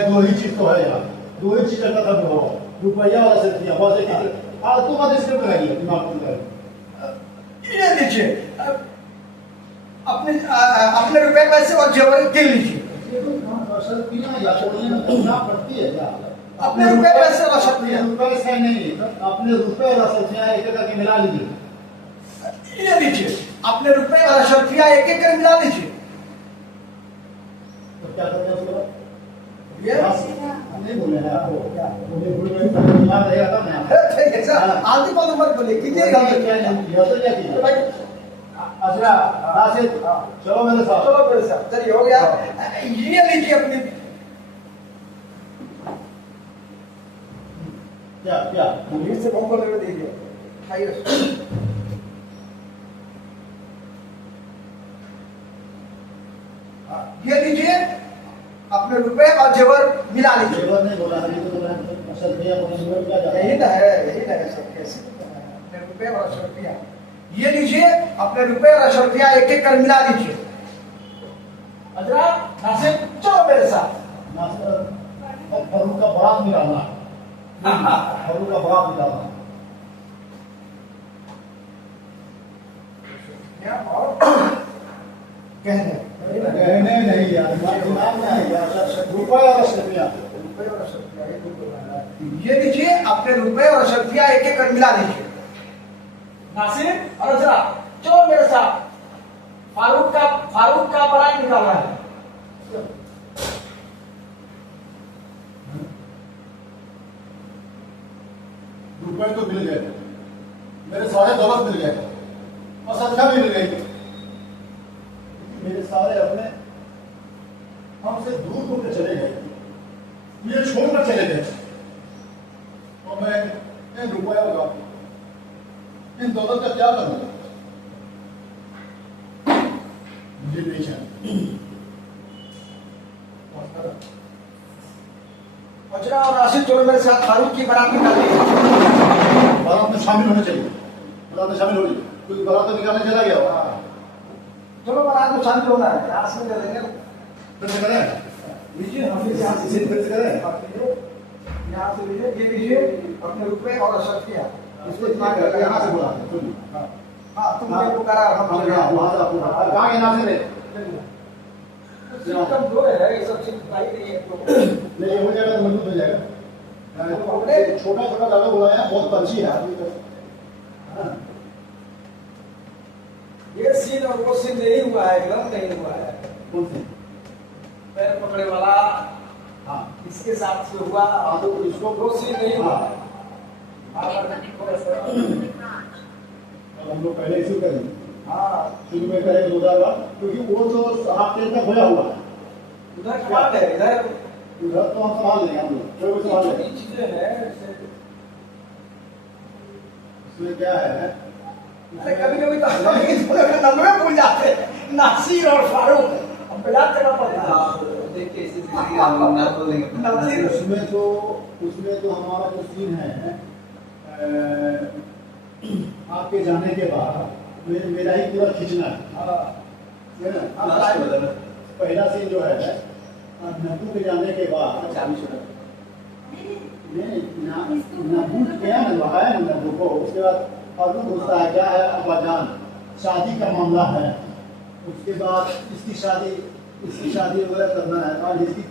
दो ही चीज तो है यार, दो ही चीज का खत्म होगा, रुपया वाला से दिया बस एक ही। तू बात स्क्रिप्ट लगाइए दिमाग में। ये लीजिए अपने रुपए पैसे और जेवर के लीजिए। असल पीना या छोड़िए ना, करना पड़ती है क्या? अपने रुपए पैसे और असल अपने रुपए से नहीं, अपने रुपए और असल एक एक करके मिला लीजिए। ये लीजिए अपने रुपए और अशर्फिया एक एक कर मिला लीजिए। तो क्या करते हैं उसके बाद? ये नहीं बोले हैं आपको क्या? मुझे भूल गए, दिमाग रहेगा तब ना। ठीक है सर, आगे बात मत बोलिए कीजिएगा। क्या कीजिए? अच्छा राशिद चलो मेरे साथ। चलो मेरे साथ चलिए, हो गया। ये लीजिए अपनी क्या क्या पुलिस से फोन कर दीजिए। खाइए ये लीजिए अपने रुपए और जेवर मिला लीजिए। जेवर नहीं बोला, अभी तो बोला असल भैया बोले जेवर क्या जाता यही तो है सब कैसे अपने रुपए और अशर्फिया। ये लीजिए अपने रुपए और अशर्फिया एक एक कर मिला लीजिए। अजरा नासिर चलो मेरे साथ। फरूक का बारात निकालना, फरूक का बारात निकालना। कहने नहीं यार, दिमाग में आई यार, रुपया और अशरफिया। ये लीजिए अपने रुपए और अशर्फिया एक एक कर मिला लीजिए। नासिर और जरा चलो मेरे साथ फारूक का पढ़ाई निकालना है। रुपए तो मिल गए, मेरे सारे दौलत मिल गए और संख्या भी मिल गई। मेरे सारे अपने हमसे दूर होकर चले गए, मुझे छोड़कर चले गए और मैं इन रुपयों का, इन दौलत का क्या करूंगा? मुझे बेचैन। अजरा और राशिद चलो मेरे साथ फारूक की बारात निकालनी है। बारात में शामिल होना चाहिए, बारात में शामिल होनी, क्योंकि बारात तो निकालने चला गया होगा। चलो बारात में शामिल होना है, यहाँ से कर देंगे। फिर से करें, लीजिए हाफिज, यहाँ से फिर से करें। यहाँ से लीजिए, ये लीजिए अपने रुपए और अशरफ किया इसको यहाँ से बुला सुनिए। हाँ तुमने पुकारा, हम चले गए। कहाँ के नाम से नहीं सिस्टम जो है ये सब चीज बताई गई है तो नहीं हो जाएगा तो मजबूत हो जाएगा। छोटा छोटा डाला बुलाया, बहुत पंछी है आदमी का। ये सीन और वो सीन नहीं हुआ है, एकदम नहीं हुआ है। कौन से? पैर पकड़े वाला हाँ इसके साथ से हुआ, तो इसको वो सीन नहीं हुआ है। अब हम लोग पहले इसी करें, हाँ शुरू में करें 2000 बार, क्योंकि वो तो हाथ तेल तक होया हुआ है। उधर क्या बात है, इधर उधर तो हम संभाल लेंगे, हम लोग कोई संभाल लेंगे। छोटी चीजें हैं। इसमें क्या है, अरे कभी कभी तो हम नंबर भूल जाते हैं, नासिर और फारूक, हम याद करना पड़ता है। देख के इसी नाम बोल देंगे। उसमें तो हमारा जो सीन है, आपके जाने के बाद मेरा ही पूरा खींचना है ना। पहला सीन जो है नब्बू के जाने के बाद, नब्बू क्या नलवाया नब्बू को, उसके बाद फारूक होता है, क्या है अब्बाजान, शादी का मामला है। उसके बाद इसकी शादी वगैरह करना है, और इसकी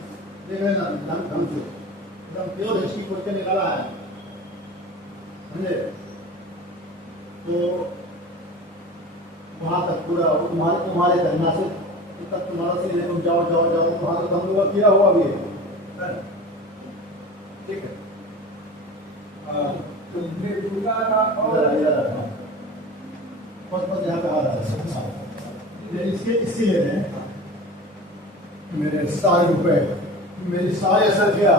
देख रहे ना ढंग से एकदम प्योर हिस्ट्री खोल के निकाला है, समझे? तो वहाँ तक पूरा तुम्हारे करना से तक तुम्हारा से तुम जाओ वहाँ तक हम लोग का किया हुआ भी है, ठीक है। यहाँ पे आ रहा है, इसके लिए मेरे सारे रुपए, मेरी सारी असर किया,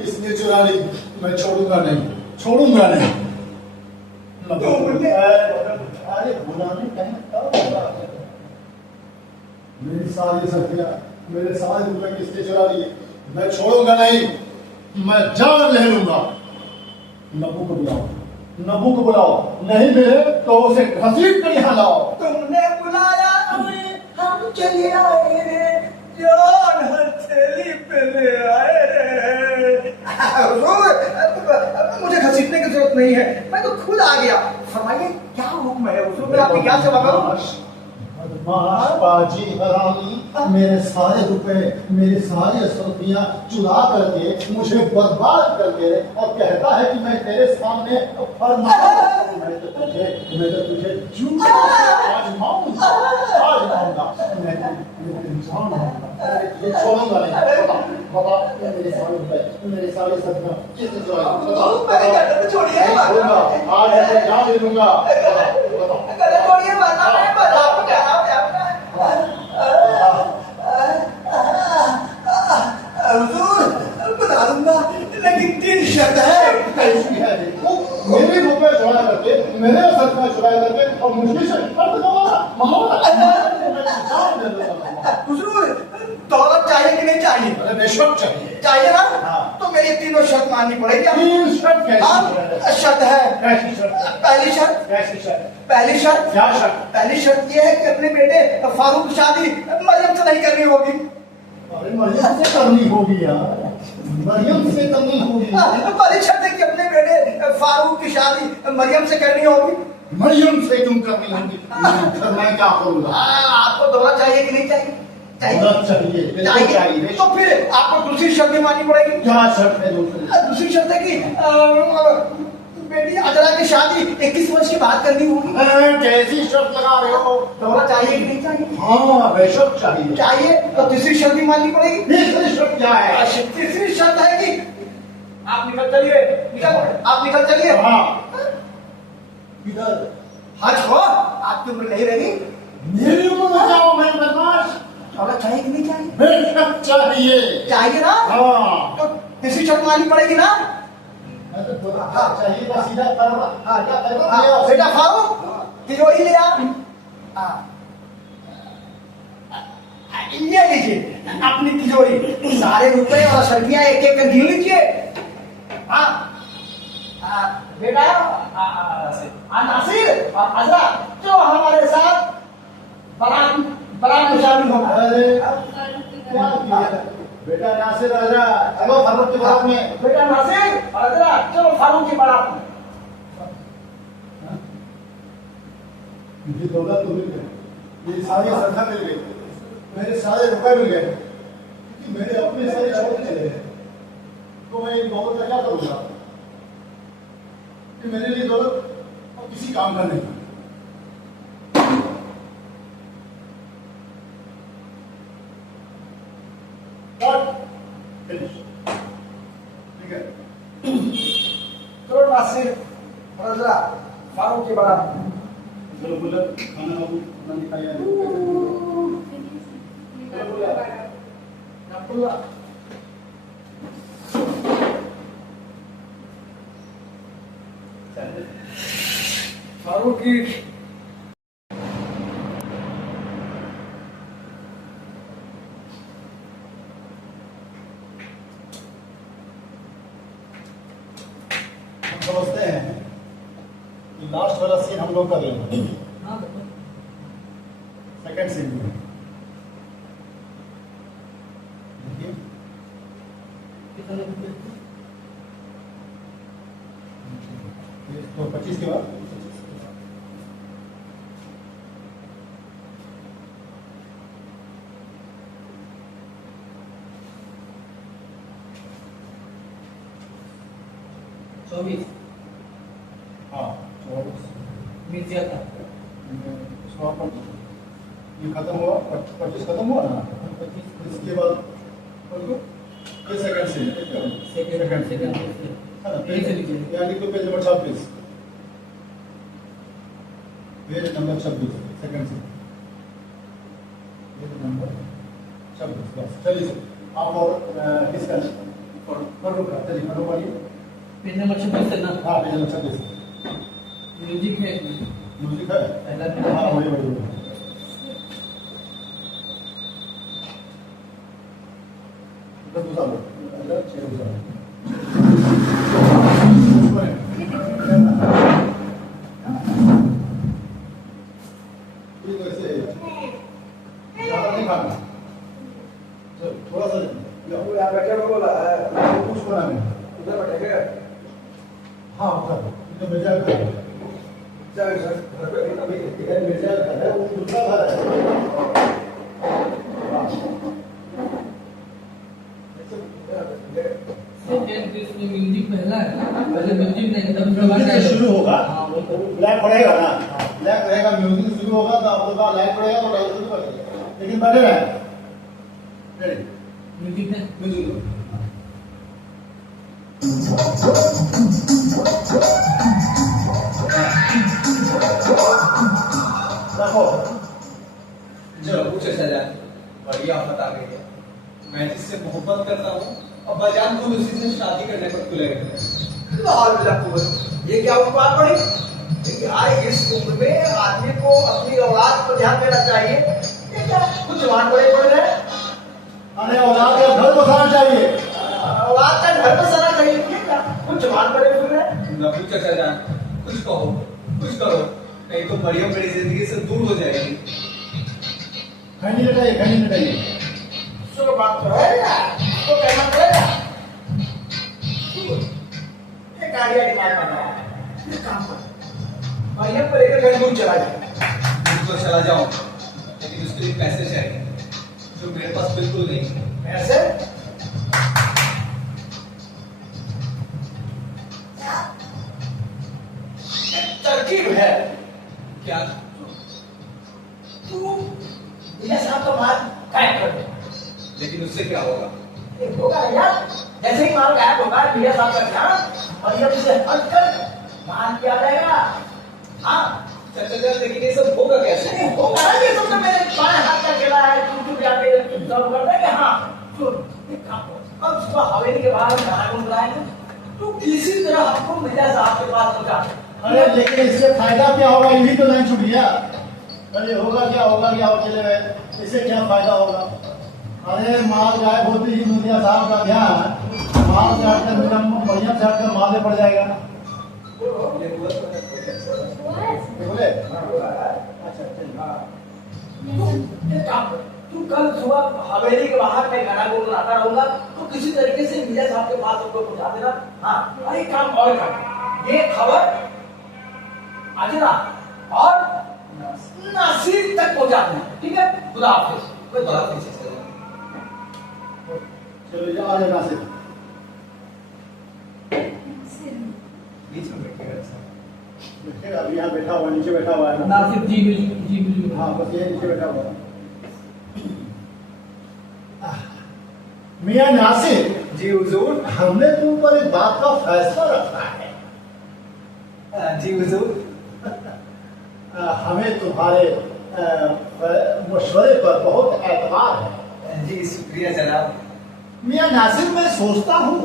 इसने चुरा ली, मैं छोड़ूंगा नहीं। अरे बुलाने कहीं मेरी सारी असर किया, मेरे सारे रुपए किसने चुरा लिए, मैं छोड़ूंगा नहीं, मैं जान ले लूंगा। नब्बू को बुलाओ, नहीं मिले तो उसे घसीट कर यहाँ लाओ। तुमने बुलाया हमें, हम चले आए रे, जान हथेली पे ले आए रे। मुझे घसीटने की जरूरत नहीं है, मैं तो खुद आ गया। फरमाइए क्या हुक्म है, उसमें आपकी क्या सेवा करूं? बदमाश बाजी हरामी, मेरे सारे रुपए, मेरी सारी असरफियां चुरा करके मुझे बर्बाद करके और कहता है कि मैं तेरे सामने मैं तो तुझे झूठा आजमाऊंगा, मैं इंसान हूँ, ये छोड़ूंगा नहीं। बाबा मेरे सारे रुपए, मेरे सारे असरफियां किसने चुराई? छोड़िए, आज मैं जान ले लूंगा। छोड़िए, बता दूंगा, लेकिन 3 शर्त है। कैसी है देखो, मेरे रुपए चुरा करके, मेरे असरफियां चुरा करके और मुझे दौलत चाहिए कि नहीं चाहिए? बेशक चाहिए ना? हाँ। तो मेरी 3 शर्त माननी पड़ेगी। 3 शर्त शर्त है। कैसी शर्त? पहली शर्त, क्या शर्त? पहली शर्त ये है कि अपने बेटे फारूक की शादी मरियम से नहीं करनी होगी। अरे मरियम से करनी होगी यार, मरियम से करनी होगी। पहली शर्त है कि अपने बेटे फारूक की शादी मरियम से करनी होगी। मरियम से तुम करनी होगी, फिर मैं क्या करूँगा? आपको दौलत चाहिए कि नहीं चाहिए? दौलत चाहिए, बिल्कुल चाहिए। तो फिर आपको दूसरी शर्त भी माननी पड़ेगी। क्या शर्त है दूसरी? दूसरी शर्त है कि बेटी अजरा की शादी 21 वर्ष के बाद करनी होगी। कैसी शर्त लगा रहे हो? दौरा चाहिए कि नहीं चाहिए? हाँ बेशक चाहिए। चाहिए तो तीसरी शर्त भी माननी पड़ेगी। तीसरी शर्त क्या है? तीसरी शर्त है कि आप निकल चलिए, आप निकल चलिए। हाँ किधर? हाँ छोड़ो, आपकी उम्र नहीं रही। मेरी उम्र में जाओ मैं बदमाश। दौरा चाहिए कि नहीं चाहिए? बेशक चाहिए। चाहिए ना? हाँ तो तीसरी शर्त माननी पड़ेगी ना? चाहिए तो सीधा करवा। हाँ क्या करवा? हाँ, बेटा खाओ, तिजोरी ले आओ। हाँ। ये लीजिए अपनी तिजोरी, सारे रुपए और सब्जियां एक एक कर गिन लीजिए। हाँ बेटा नासिर और अजरा जो हमारे साथ बारात में शामिल होगा। अरे क्या किया? बेटा नासिर अजरा चलो फारूक की बारात में। बेटा नासिर और अजरा चलो फारूक की बारात में। मुझे दौलत तो मिल गई, ये सारी संख्या मिल गई, मेरे सारे रुपए मिल गए, क्योंकि मेरे अपने सारे छोड़ चले गए, तो मैं इन दौलत का क्या करूँगा? कि मेरे लिए दौलत अब किसी काम का नहीं। ठीक है, चलो नासिर और अजरा फारूक की बारात में। चलो बोला खाना खाना खाया अब्दुल्ला फारूक की हम समझते हैं कि लास्ट वाला सीन हम लोग कर रहे हैं। सेकंड सीन में देखिए, तो 25 के बाद हाँ मिर्जिया का ये खत्म हुआ, 25 खत्म हुआ ना, 25 इसके बाद फिर सेकंड सीन सेकंड है ना, यहाँ लिखो page number 26, page number 26 second scene, page number 26 बस। चलिए आप और डिस्कस फॉलो चलिए फॉलो करिए। पेज नंबर 26 है ना? हाँ पेज नंबर 26 म्यूजिक है म्यूजिक है। पहला हाँ वही तो दूसरा लो, अंदर 6 दूसरा तो ऐसे ज़्यादा नहीं खाना, तो थोड़ा सा यहाँ बैठे हुए बोला कुछ बना नहीं। उधर बैठेंगे। हाँ उधर तो मिर्जा का है, चल सर घर पे अभी इधर मिर्जा का है, वो दूसरा घर है। इसमें म्यूजिक पहला है, पहले म्यूजिक नहीं तब म्यूजिक से शुरू होगा, हाँ वो तो लैग पड़ेगा ना, लैग रहेगा, म्यूजिक शुरू होगा तो आप लोग का लैग पड़ेगा तो लैग शुरू कर देगा, लेकिन बैठे रहे रेडी म्यूजिक है। म्यूजिक रखो। चलो कुछ ऐसा जाए बढ़िया बता गई है। मैं जिससे मोहब्बत करता हूँ अब्बा जान खुद उसी से शादी करने पर तुले गए। लाहौल बिला कुव्वत, ये क्या बात पड़ी? यार इस उम्र में आदमी को अपनी औलाद पर ध्यान देना चाहिए। ये क्या कुछ जवान बड़े पड़ रहे हैं? अरे औलाद का घर बसाना चाहिए। औलाद का घर बसाना चाहिए। ये क्या कुछ जवान बड़े पड़ रहे हैं? ना कुछ ऐसा जान कुछ कहो कुछ करो, नहीं तो मरियम मेरी जिंदगी से दूर हो जाएगी। खैनी लटाइए, खैनी लटाइए। सुनो बात तो है यार, तो कहना पड़ेगा। ये गाड़ियाँ निकाल रहा है, ये काम पर मरियम को लेकर कहीं दूर चला जाए। दूर तो चला जाओ, लेकिन उसके लिए पैसे चाहिए जो मेरे पास बिल्कुल नहीं है। पैसे? तरकीब है। क्या? तू मियां साहब का माल गायब कर दे। लेकिन उससे क्या होगा? होगा यार, जैसे ही माल गायब होगा मियां साहब का ध्यान और ये से हट कर माल किया जाएगा। हाँ चाचा, लेकिन ये सब होगा कैसे? नहीं होगा ना, ये सब तो मेरे बाएं हाथ का खेला है। तू जाके सब कर देगा। हाँ एक काम कर, अब सुबह हवेली के बाहर गाना गुन बुलाएंगे, तू किसी तरह हमको मियां साहब के पास पहुंचा। अरे लेकिन इससे फायदा क्या होगा? यही तो लाइन छूट गया। अरे होगा क्या हो चले गए, इससे क्या फायदा होगा? अरे माल गायब होते ही मियां साहब का ध्यान माल से हटकर बढ़िया से हटकर माल में पड़ जाएगा। ये हुआ तो है, कोई कैसे होगा? हुआ है? बोले अच्छा एक काम कर, तू कल सुबह हवेली के बाहर में गाना गुन बुलाता रहूंगा, तो किसी तरीके से मियां साहब के पास हमको पहुंचा देना। हाँ अरे काम और कर, ये खबर आजना और नासिर तक पहुंचा देना, ठीक है? खुदा हाफिज। कोई बात नहीं चाचा। चलो जा, आ जाना से बीच में बैठेगा ऐसा। देखिएगा, अभी यहाँ बैठा हुआ, नीचे बैठा हुआ है ना। नासिर जी बिल्कुल। हाँ बस ये नीचे बैठा हुआ है। मियां नासिर जी हुजूर। हमने तुम पर एक बात का फैसला रखा है। जी हुजूर। हमें तुम्हारे मशवरे पर बहुत एतबार है। जी शुक्रिया जनाब। मियां नासिर, मैं सोचता हूँ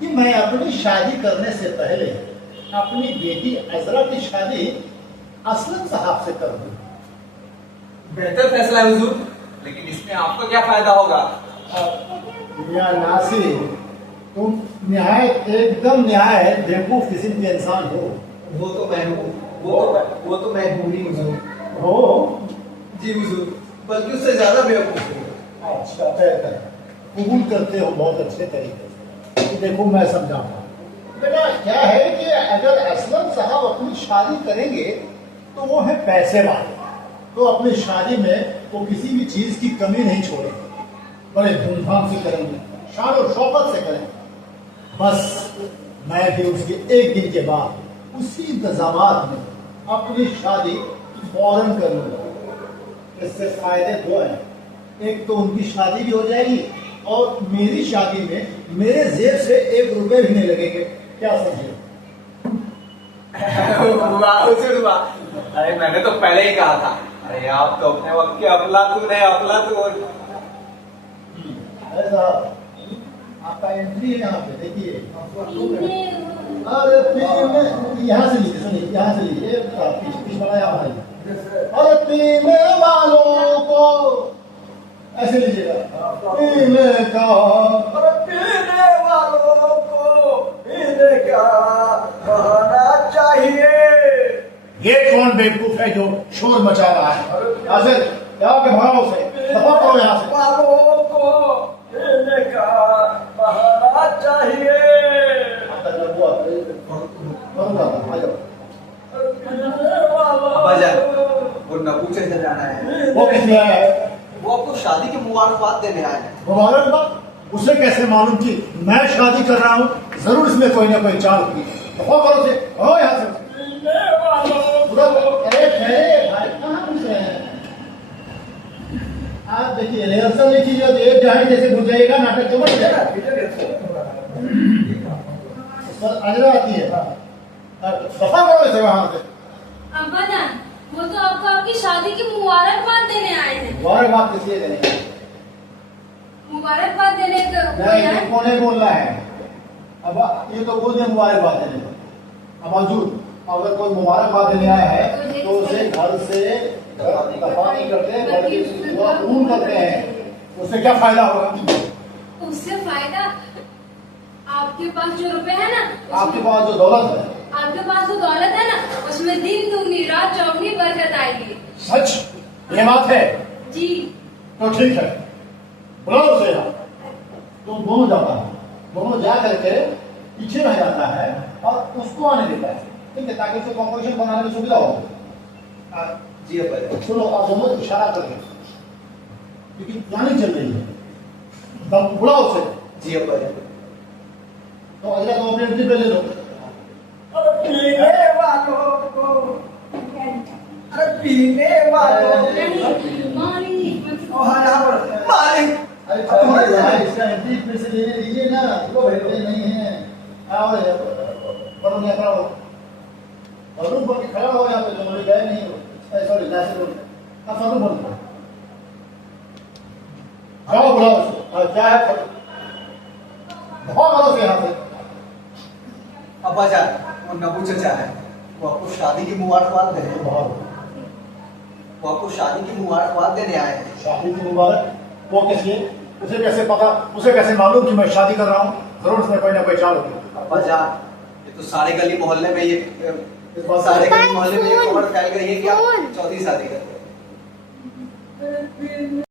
कि मैं अपनी शादी करने से पहले अपनी बेटी अजरा की शादी असलम साहब से कर दूं। बेहतर फैसला है हुजूर, लेकिन इसमें आपको क्या फायदा होगा? मियां नासिर, तुम निहायत एकदम निहायत बेवकूफ किस्म के इंसान हो। वो तो मैं हूँ, वो तो मैं हूँ ही हुजूर। हो? जी हुजूर, बल्कि उससे ज्यादा बेवकूफ हूँ। अच्छा बेहतर, कबूल करते हो बहुत अच्छे तरीके से। कि देखो मैं समझाऊंगा बेटा, क्या है कि अगर असलम साहब अपनी शादी करेंगे तो वो है पैसे वाले, तो अपनी शादी में वो किसी भी चीज की कमी नहीं छोड़ेंगे, बड़े धूमधाम से करेंगे, शान और शौकत से करेंगे। बस मैं भी उसके एक दिन के बाद उसी इंतजामात में अपनी शादी फौरन कर लूंगा। इससे फायदे दो हैं, एक तो उनकी शादी भी हो जाएगी और मेरी शादी में मेरे जेब से 1 रुपए भी नहीं लगेंगे। क्या समझे? वाह हुजूर वाह। अरे मैंने तो पहले ही कहा था। अरे आप तो अपने वक्त के अफलातून है, अफलातून। अरे साहब, आपका एंट्री है यहाँ पे, देखिए। इन्हें- अरे फिर यहाँ से लीजिए, सुनिए, यहाँ से लीजिए, पीछे वाला यहाँ बनाइए। अरे पीने वालों को ऐसे लीजिएगा, पीने का। और पीने वालों को पीने का बहाना चाहिए। ये कौन बेवकूफ है जो शोर मचा रहा है? यहाँ से यहाँ के भाव से दफा करो यहाँ से। वालों को पीने का बहाना चाहिए। अब्बा जान, वो नपूचे से जाना है। वो किस लिए आया है? वो आपको शादी की मुबारकबाद देने आए हैं। मुबारकबाद? उसे कैसे मालूम कि मैं शादी कर रहा हूँ? जरूर इसमें कोई ना कोई चाल होगी। दफा करो से, आओ यहाँ से। अरे ठहरे भाई, कहाँ घुस रहे हैं? आप देखिए, रिहर्सल नहीं कीजिए तो एक जहां जैसे घुस जाइएगा, नाटक समझ जाएगा। इस पर अजरा आती है। दफा करो इसे वहां से। अब्बा जान, वो तो आपको आपकी शादी की मुबारकबाद देने आए हैं। मुबारकबाद किस लिए देंगे? मुबारकबाद देने को कोई नहीं, है? ये कौन बोल रहा है? अब ये तो बोल दिया मुबारकबाद देने। अब बावजूद अगर कोई मुबारकबाद देने आया है तो उसे घर से दफा नहीं करते, बल्कि खून करते हैं। उससे क्या फायदा होगा? उससे फायदा, आपके पास जो रुपए है ना, आपके पास जो दौलत है, आपके पास जो दौलत है ना, उसमें दिन दुगनी रात चौगनी बरकत आएगी। सच ये बात है? जी। तो ठीक है, बुलाओ उसे यहाँ। तो दोनों जाता है, दोनों जा करके पीछे रह जाता है और उसको आने देता है, ठीक है, ताकि उसे कॉम्पोजिशन बनाने में सुविधा हो। जी अब्बा जान। सुनो, आप दोनों इशारा करें क्योंकि प्लानिंग चल रही है। तब बुलाओ उसे। जी अब्बा जान। तो अगला तुम अपनी एंट्री पे ले लो। और पीने वालों को जी फिर से लेने दीजिए ना, वो भेजते नहीं है। आओ पढ़ो नहीं करो, फरूम पर खड़ा हो यहाँ पे, जो मुझे गए नहीं हो, सॉरी जैसे लोग, हाँ फरूम बोल, जाओ बुलाओ उसको। क्या है बहुत करो से यहाँ से। अब्बा जान, वो नबू चचा है, वो आपको शादी की मुबारकबाद देने वो आपको शादी की मुबारकबाद देने आए हैं। शादी की मुबारक वो किसलिए? उसे कैसे पता, उसे कैसे मालूम कि मैं शादी कर रहा हूँ? जरूर उसमें कोई ना कोई चाल होगी। अब्बा जान, ये तो सारे गली मोहल्ले में ये इस बात सारे से गली मोहल्ले में ये फोन, खबर फैल गई है कि आप फोन। चौथी शादी करते हैं।